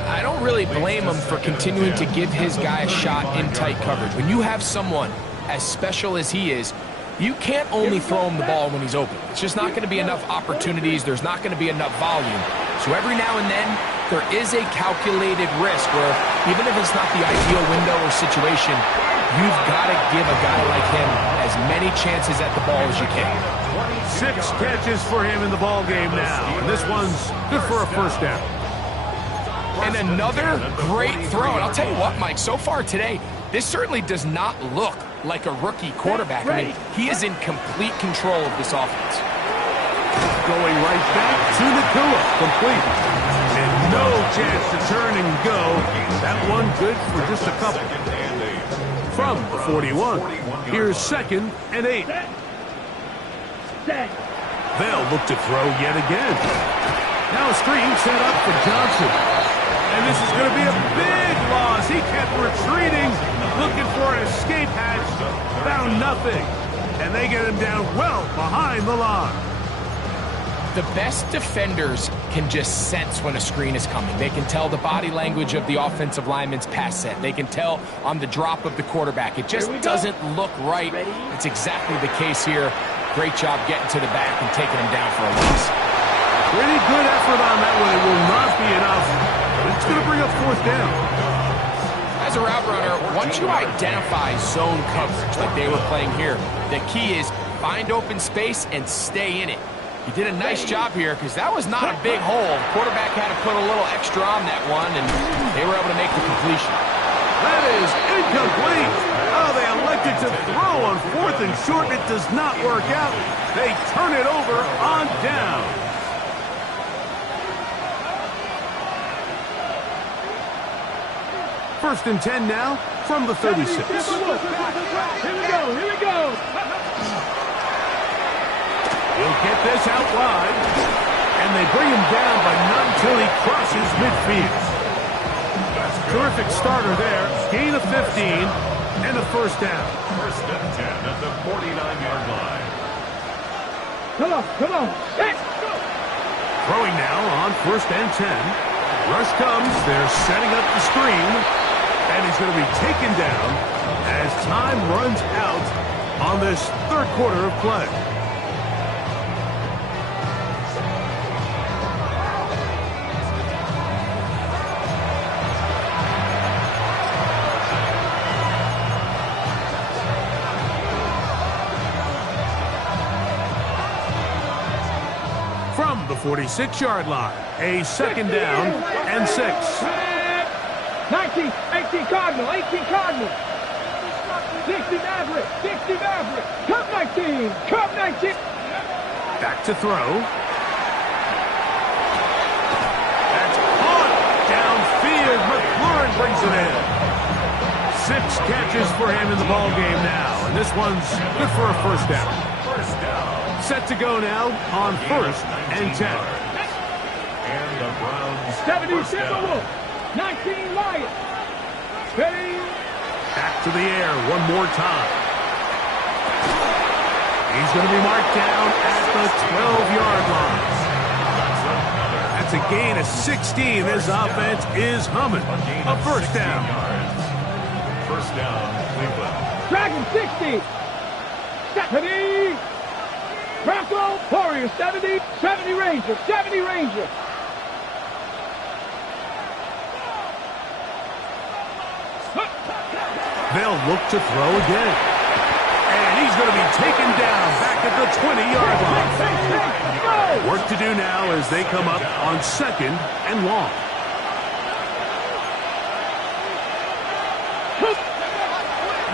I don't really blame him for continuing to give his guy a shot in tight coverage. When you have someone as special as he is, you can't only throw him the ball when he's open. It's just not going to be enough opportunities. There's not going to be enough volume. So every now and then, there is a calculated risk where even if it's not the ideal window or situation, you've got to give a guy like him as many chances at the ball as you can. 6 catches for him in the ball game now, and this one's good for a first down. And another great throw. And I'll tell you what, Mike, so far today, this certainly does not look like a rookie quarterback. I mean, he is in complete control of this offense. Going right back to Nacua, complete. And no chance to turn and go. That one good for just a couple. From the 41, here's 2nd and 8. They'll look to throw yet again. Now a screen set up for Johnson. And this is going to be a big loss. He kept retreating, looking for an escape hatch. Found nothing. And they get him down well behind the line. The best defenders can just sense when a screen is coming. They can tell the body language of the offensive lineman's pass set. They can tell on the drop of the quarterback. It just doesn't look right. It's exactly the case here. Great job getting to the back and taking him down for a loss. Pretty good effort on that one. It will not be enough, but it's going to bring up 4th down. As a route runner, once you identify zone coverage like they were playing here, the key is find open space and stay in it. He did a nice job here because that was not a big hole. Quarterback had to put a little extra on that one, and they were able to make the completion. That is incomplete. Oh, they elected to throw on 4th and short. It does not work out. They turn it over on down. First and 10 now from the 36. Here we go, here we go. He'll get this out wide, and they bring him down, but not until he crosses midfield. Terrific starter there. Gain of 15 and a first down. First and 10 at the 49-yard line. Come on, come on. Let's go. Throwing now on first and 10. Rush comes. They're setting up the screen, and he's going to be taken down as time runs out on this 3rd quarter of play. From the 46-yard line, a 2nd down and 6. 19, 18 Cardinal, 18 Cardinal. 60 Maverick, 60 Maverick. Cup 19, Cup 19. Back to throw. That's caught downfield. McLaurin brings it in. 6 catches for him in the ball game now, and this one's good for a first down. Set to go now on first and 10. And the Browns 70 first down. Timberwolves, 19 Lions. Ready? Back to the air one more time. He's going to be marked down at the 12-yard line. That's a gain of 16. This offense is humming. A first down. First down, Cleveland. Dragon 60. 70. Bronco Warriors 70. 70 Rangers. 70 Rangers. They'll look to throw again. And he's going to be taken down back at the 20-yard line. Work to do now as they come up on 2nd and long.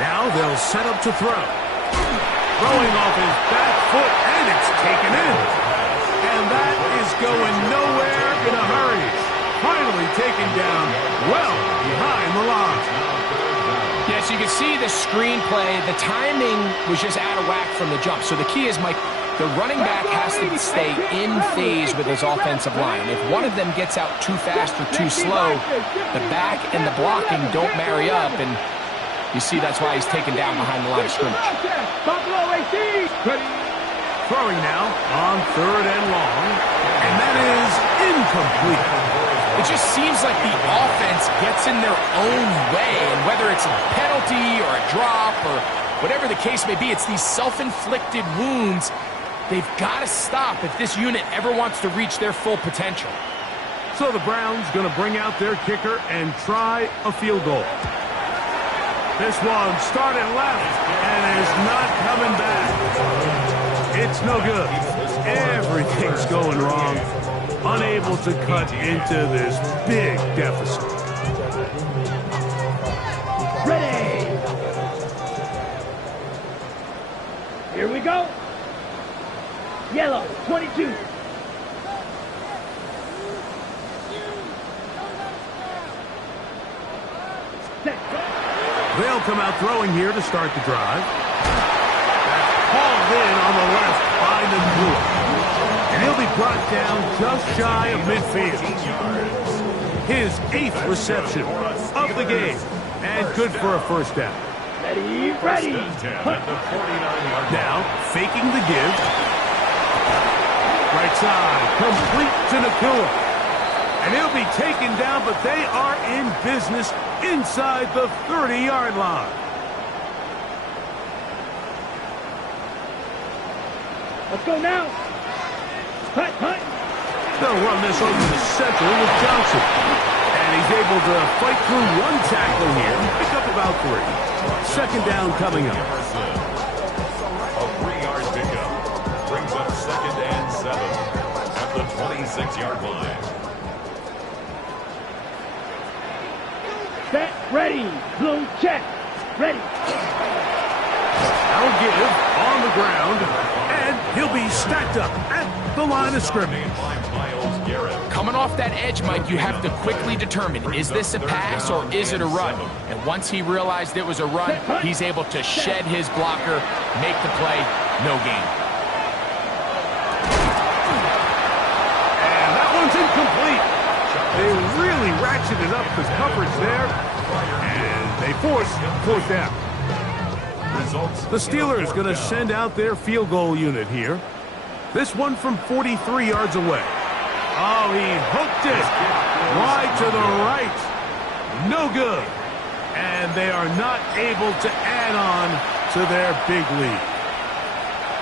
Now they'll set up to throw. Throwing off his back foot, and it's taken in. And that is going nowhere in a hurry. Finally taken down well behind the line. Yes, you can see the screenplay. The timing was just out of whack from the jump. So the key is, Mike, the running back has to stay in phase with his offensive line. If one of them gets out too fast or too slow, the back and the blocking don't marry up, and you see that's why he's taken down behind the line of scrimmage. Throwing now on 3rd and long, and that is incomplete. It just seems like the offense gets in their own way, and whether it's a penalty or a drop or whatever the case may be, it's these self-inflicted wounds. They've got to stop if this unit ever wants to reach their full potential. So the Browns going to bring out their kicker and try a field goal. This one started left and is not coming back. It's no good. Everything's going wrong. Unable to cut into this big deficit. Ready. Here we go. Yellow, 22. They'll come out throwing here to start the drive. That's hauled in on the left by Nakua. And he'll be brought down just shy of midfield. His 8th reception of the game. And good for a first down. Ready. Now, faking the give. Right side, complete to Nakua. And he'll be taken down, but they are in business inside the 30-yard line. Let's go now. Hunt. They'll run this over the center with Johnson. And he's able to fight through one tackle here. Pick up about 3. 2nd down coming up. A 3-yard pickup brings up 2nd and 7 at the 26-yard line. Set, ready. Blue check. Ready. Now give on the ground, and he'll be stacked up at the line of scrimmage. Coming off that edge, Mike, you have to quickly determine, is this a pass or is it a run? And once he realized it was a run, he's able to shed his blocker, make the play, no gain. And that one's incomplete. They really ratcheted up the coverage there, and they force 4th down. The Steelers going to send out their field goal unit here. This one from 43 yards away. Oh, he hooked it wide to the right. No good. And they are not able to add on to their big lead.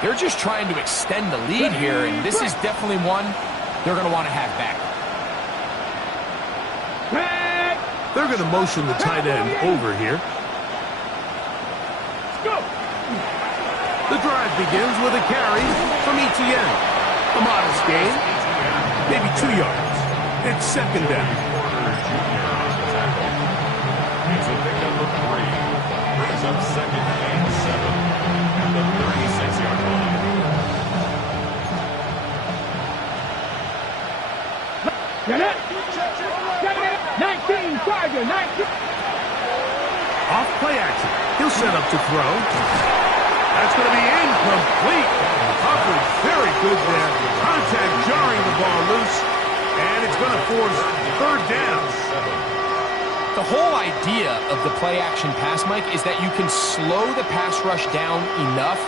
They're just trying to extend the lead here, and this is definitely one they're going to want to have back. They're going to motion the tight end over here. The drive begins with a carry from Etienne. A modest gain, maybe 2 yards. It's 2nd down. It's a pickup of 3. Brings up 2nd and 7 at the 36-yard line. 19, Charger, 19. Off play action. He'll set up to throw. That's going to be incomplete. Coverage very good there. Contact jarring the ball loose. And it's going to force 3rd down. The whole idea of the play action pass, Mike, is that you can slow the pass rush down enough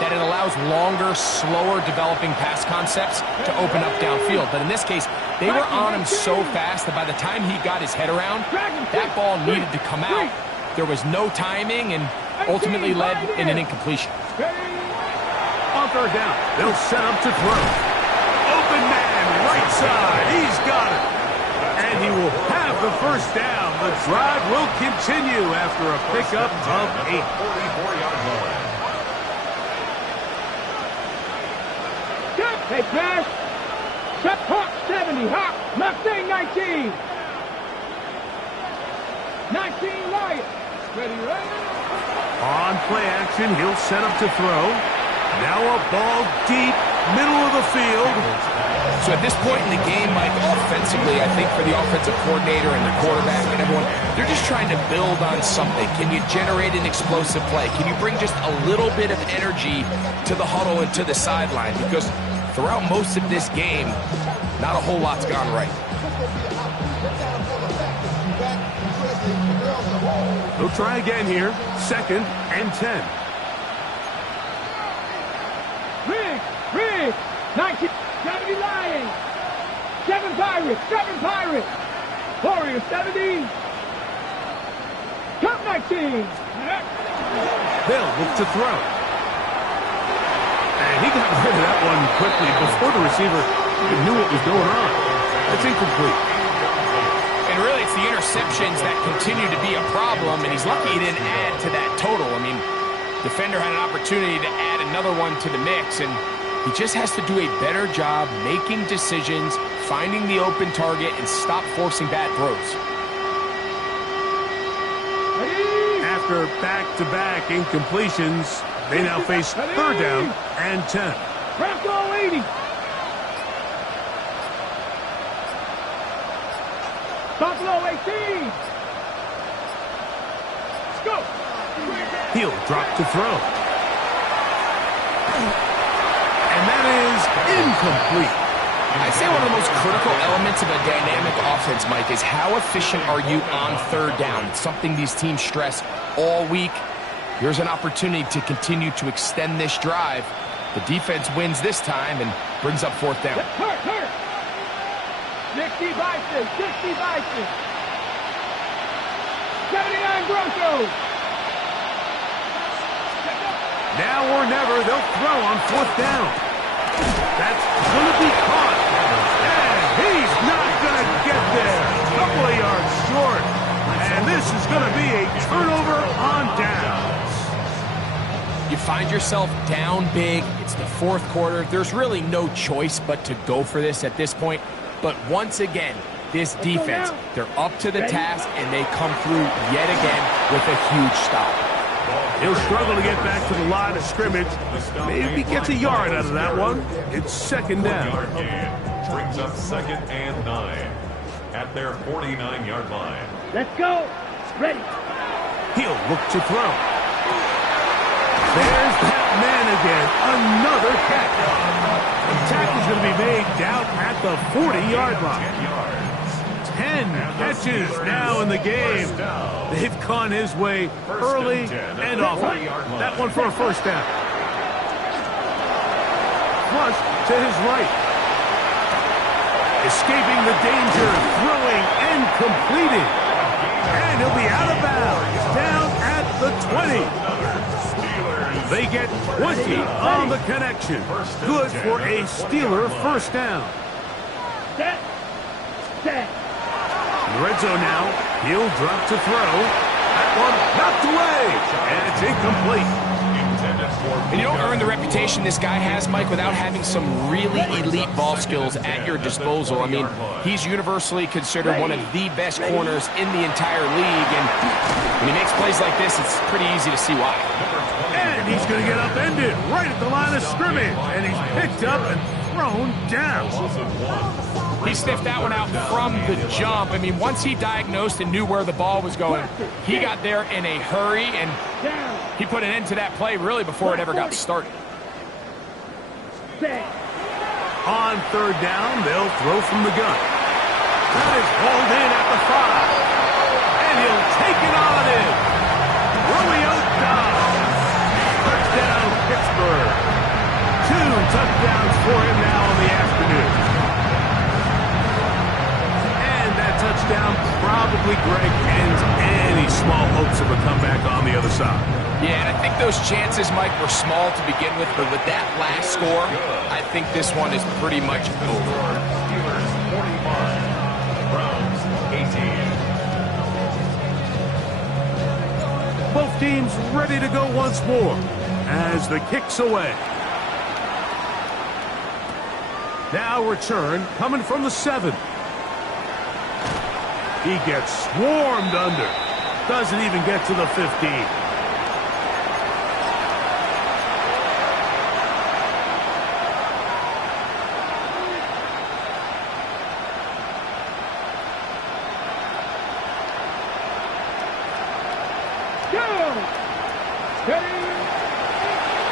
that it allows longer, slower developing pass concepts to open up downfield. But in this case, they were on him so fast that by the time he got his head around, that ball needed to come out. There was no timing and ultimately led in an incompletion. On 3rd down, they'll set up to throw. Open man, right side. He's got it. And he will have the first down. The drive will continue after a pickup of 8. 44-yard line. Hey, pass. Hawk 70. Hawk. Mustang 19. 19 Lion. Ready, right? On play action, he'll set up to throw. Now a ball deep, middle of the field. So at this point in the game, Mike, offensively, I think for the offensive coordinator and the quarterback and everyone, they're just trying to build on something. Can you generate an explosive play? Can you bring just a little bit of energy to the huddle and to the sideline? Because throughout most of this game, not a whole lot's gone right. He'll try again here. 2nd and 10. Rig. 19. 70 Lions. 7 Pirates. 7 Pirates. Warriors 70. Top 19. They'll look to throw. And he got rid of that one quickly before the receiver even knew what was going on. That's incomplete. And really, it's the interceptions that continue to be a problem, and he's lucky he didn't add to that total. I mean, defender had an opportunity to add another one to the mix, and he just has to do a better job making decisions, finding the open target, and stop forcing bad throws. After back-to-back incompletions, they now face 3rd down and 10. Bronco 80. Buffalo 18. Let's go. He'll drop to throw. And that is incomplete. I'd say one of the most critical elements of a dynamic offense, Mike, is how efficient are you on 3rd down? It's something these teams stress all week. Here's an opportunity to continue to extend this drive. The defense wins this time and brings up 4th down. Hurt. 60 Bison. 60 Bison. 79 Broncos. Now or never, they'll throw on 4th down. That's going to be caught. And he's not going to get there. A couple of yards short. And this is going to be a turnover on downs. You find yourself down big. It's the 4th quarter. There's really no choice but to go for this at this point. But once again, this defense, they're up to the task, and they come through yet again with a huge stop. He'll struggle to get back to the line of scrimmage. Maybe gets a yard out of that one. It's 2nd down. Brings up 2nd and 9 at their 49-yard line. Let's go. Ready. He'll look to throw. There's that man again. Another catch. The tackle's going to be made down at the 40-yard line. 10 catches now in the game. They've gone his way early and often. That one for a 1st down. Flush to his right. Escaping the danger, throwing and completing. And he'll be out of bounds, down at the 20. They get 20 on the connection. Good for a Steeler 1st down. Set. Red zone now. He'll drop to throw. That one knocked away. And it's incomplete. And you don't earn the reputation this guy has, Mike, without having some really elite ball skills at your disposal. I mean, he's universally considered one of the best corners in the entire league. And when he makes plays like this, it's pretty easy to see why. And he's going to get upended right at the line of scrimmage. And he's picked up and thrown down. He sniffed that one out from the jump. I mean, once he diagnosed and knew where the ball was going, he got there in a hurry, and he put an end to that play really before it ever got started. On 3rd down, they'll throw from the gun. That is hauled in at the 5. And he'll take it on in. Romeo Doubs. Touchdown, Pittsburgh. 2 touchdowns for him now in the afternoon. Touchdown, probably, Greg, ends any small hopes of a comeback on the other side. Yeah, and I think those chances, Mike, were small to begin with, but with that last score, I think this one is pretty much over. Steelers 45, Browns 18. Both teams ready to go once more as the kick's away. Now return coming from the 7. He gets swarmed under. Doesn't even get to the 15.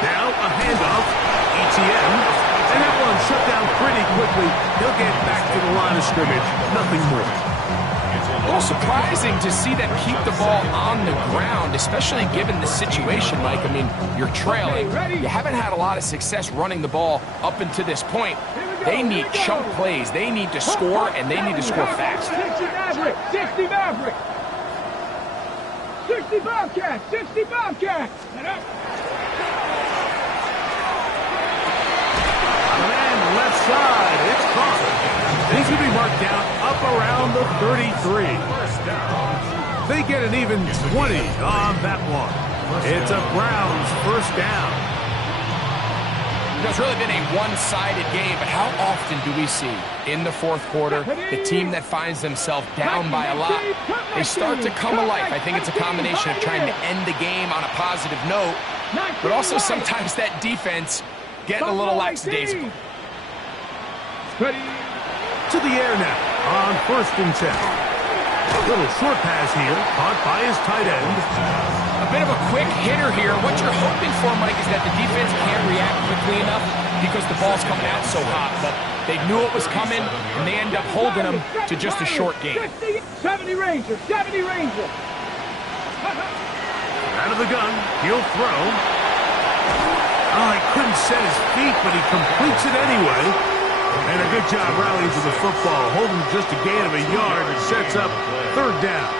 Now a handoff, ETN, and that one shut down pretty quickly. He'll get back to the line of scrimmage, nothing more. A little surprising to see them keep the ball on the ground, especially given the situation, Mike. I mean, you're trailing. You haven't had a lot of success running the ball up until this point. They need chunk plays. They need to score, and they need to score fast. 60 Maverick, 60 Maverick. 60 Bobcats, 60 Bobcats. Left side, it's caught. These will be marked down up around the 33. They get an even 20 on that one. It's a Browns first down. It's really been a one-sided game, but how often do we see in the fourth quarter the team that finds themselves down by a lot, they start to come alive? I think it's a combination of trying to end the game on a positive note, but also sometimes that defense getting a little lackadaisical. To the air now on 1st and 10. A little short pass here, caught by his tight end. A bit of a quick hitter here. What you're hoping for, Mike, is that the defense can't react quickly enough because the ball's coming out so hot. But they knew it was coming, and they end up holding them to just a short game. 70 Rangers, 70 Rangers. Out of the gun, he'll throw. Oh, he couldn't set his feet, but he completes it anyway. And a good job rallying to the football, holding just a gain of a yard and sets up 3rd down.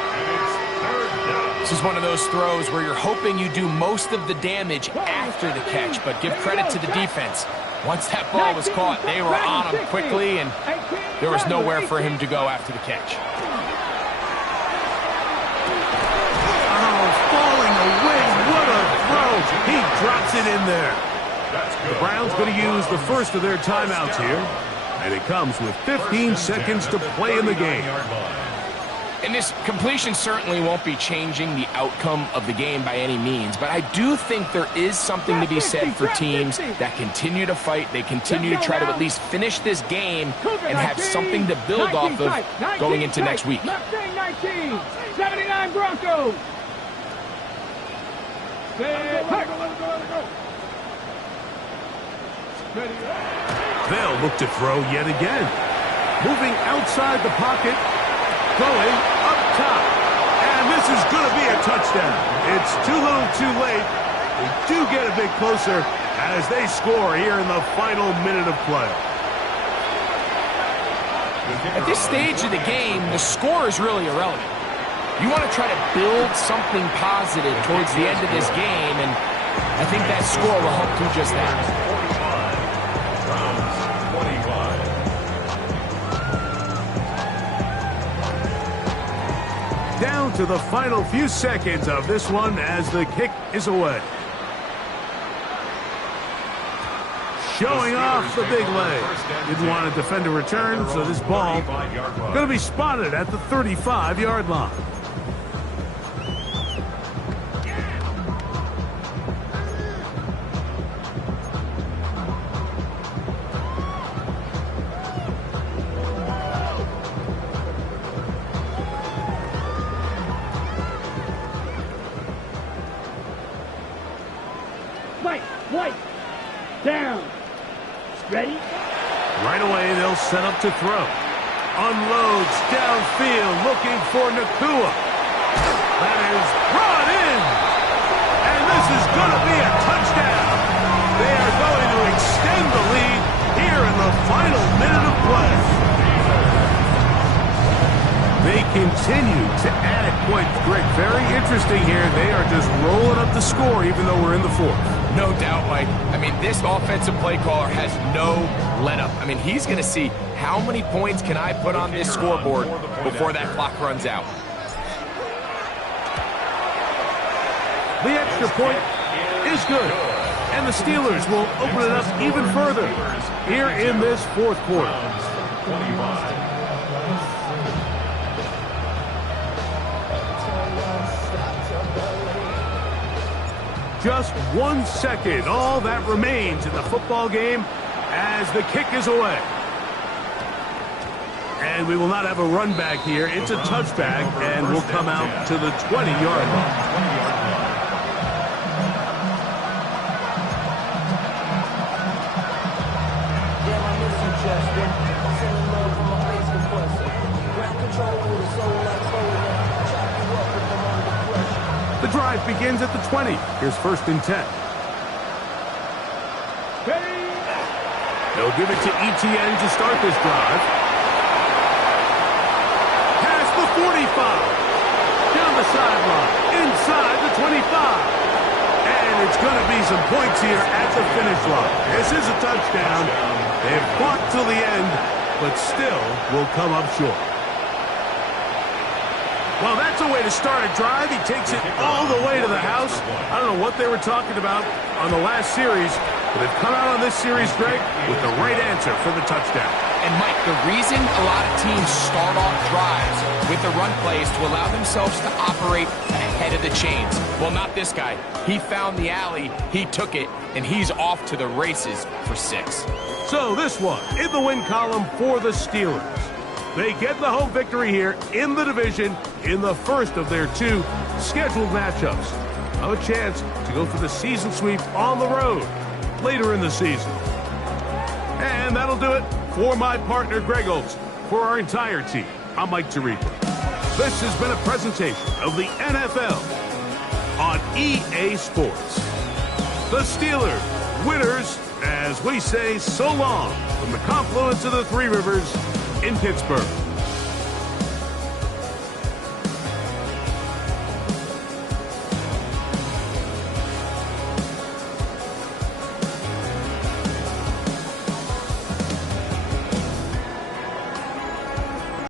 This is one of those throws where you're hoping you do most of the damage after the catch, but give credit to the defense. Once that ball was caught, they were on him quickly, and there was nowhere for him to go after the catch. Oh, falling away, what a throw. He drops it in there. The Browns going to use the first of their timeouts here, and it comes with 15 seconds to play in the game. And this completion certainly won't be changing the outcome of the game by any means, but I do think there is something to be said for teams that continue to fight, they continue to try to at least finish this game and have something to build off of going into next week. 79 Broncos. They'll look to throw yet again. Moving outside the pocket, throwing up top. And this is going to be a touchdown. It's too little too late. We do get a bit closer as they score here in the final minute of play. At this stage of the game, the score is really irrelevant. You want to try to build something positive towards the end of this game, and I think that score will help do just that. Down to the final few seconds of this one as the kick is away. Showing off the big leg. Didn't want to defend a return, so this ball going to be spotted at the 35-yard line. White, down, ready? Right away, they'll set up to throw. Unloads downfield, looking for Nacua. That is brought in. And this is going to be a touchdown. They are going to extend the lead here in the final minute of play. They continue to add points. Greg, very interesting here. They are just rolling up the score even though we're in the fourth. No doubt, Mike. I mean, this offensive play caller has no let-up. I mean, he's going to see how many points can I put on this scoreboard before that clock runs out. The extra point is good. And the Steelers will open it up even further here in this fourth quarter. 25. Just 1 second, all that remains in the football game as the kick is away. And we will not have a run back here. It's a touchback, and we'll come out to the 20-yard line. The drive begins at the 20. Here's 1st and 10. They'll give it to Etienne to start this drive. Past the 45. Down the sideline. Inside the 25. And it's going to be some points here at the finish line. This is a touchdown. They've fought till the end, but still will come up short. Well, that's a way to start a drive. He takes it all the way to the house. I don't know what they were talking about on the last series, but they've come out on this series, Greg, with the right answer for the touchdown. And, Mike, the reason a lot of teams start off drives with the run plays to allow themselves to operate ahead of the chains. Well, not this guy. He found the alley, he took it, and he's off to the races for 6. So this one in the win column for the Steelers. They get the home victory here in the division in the first of their 2 scheduled matchups. Have a chance to go for the season sweep on the road later in the season. And that'll do it for my partner, Greg Olsen. For our entire team, I'm Mike Tirico. This has been a presentation of the NFL on EA Sports. The Steelers, winners, as we say so long from the confluence of the 3 rivers in Pittsburgh.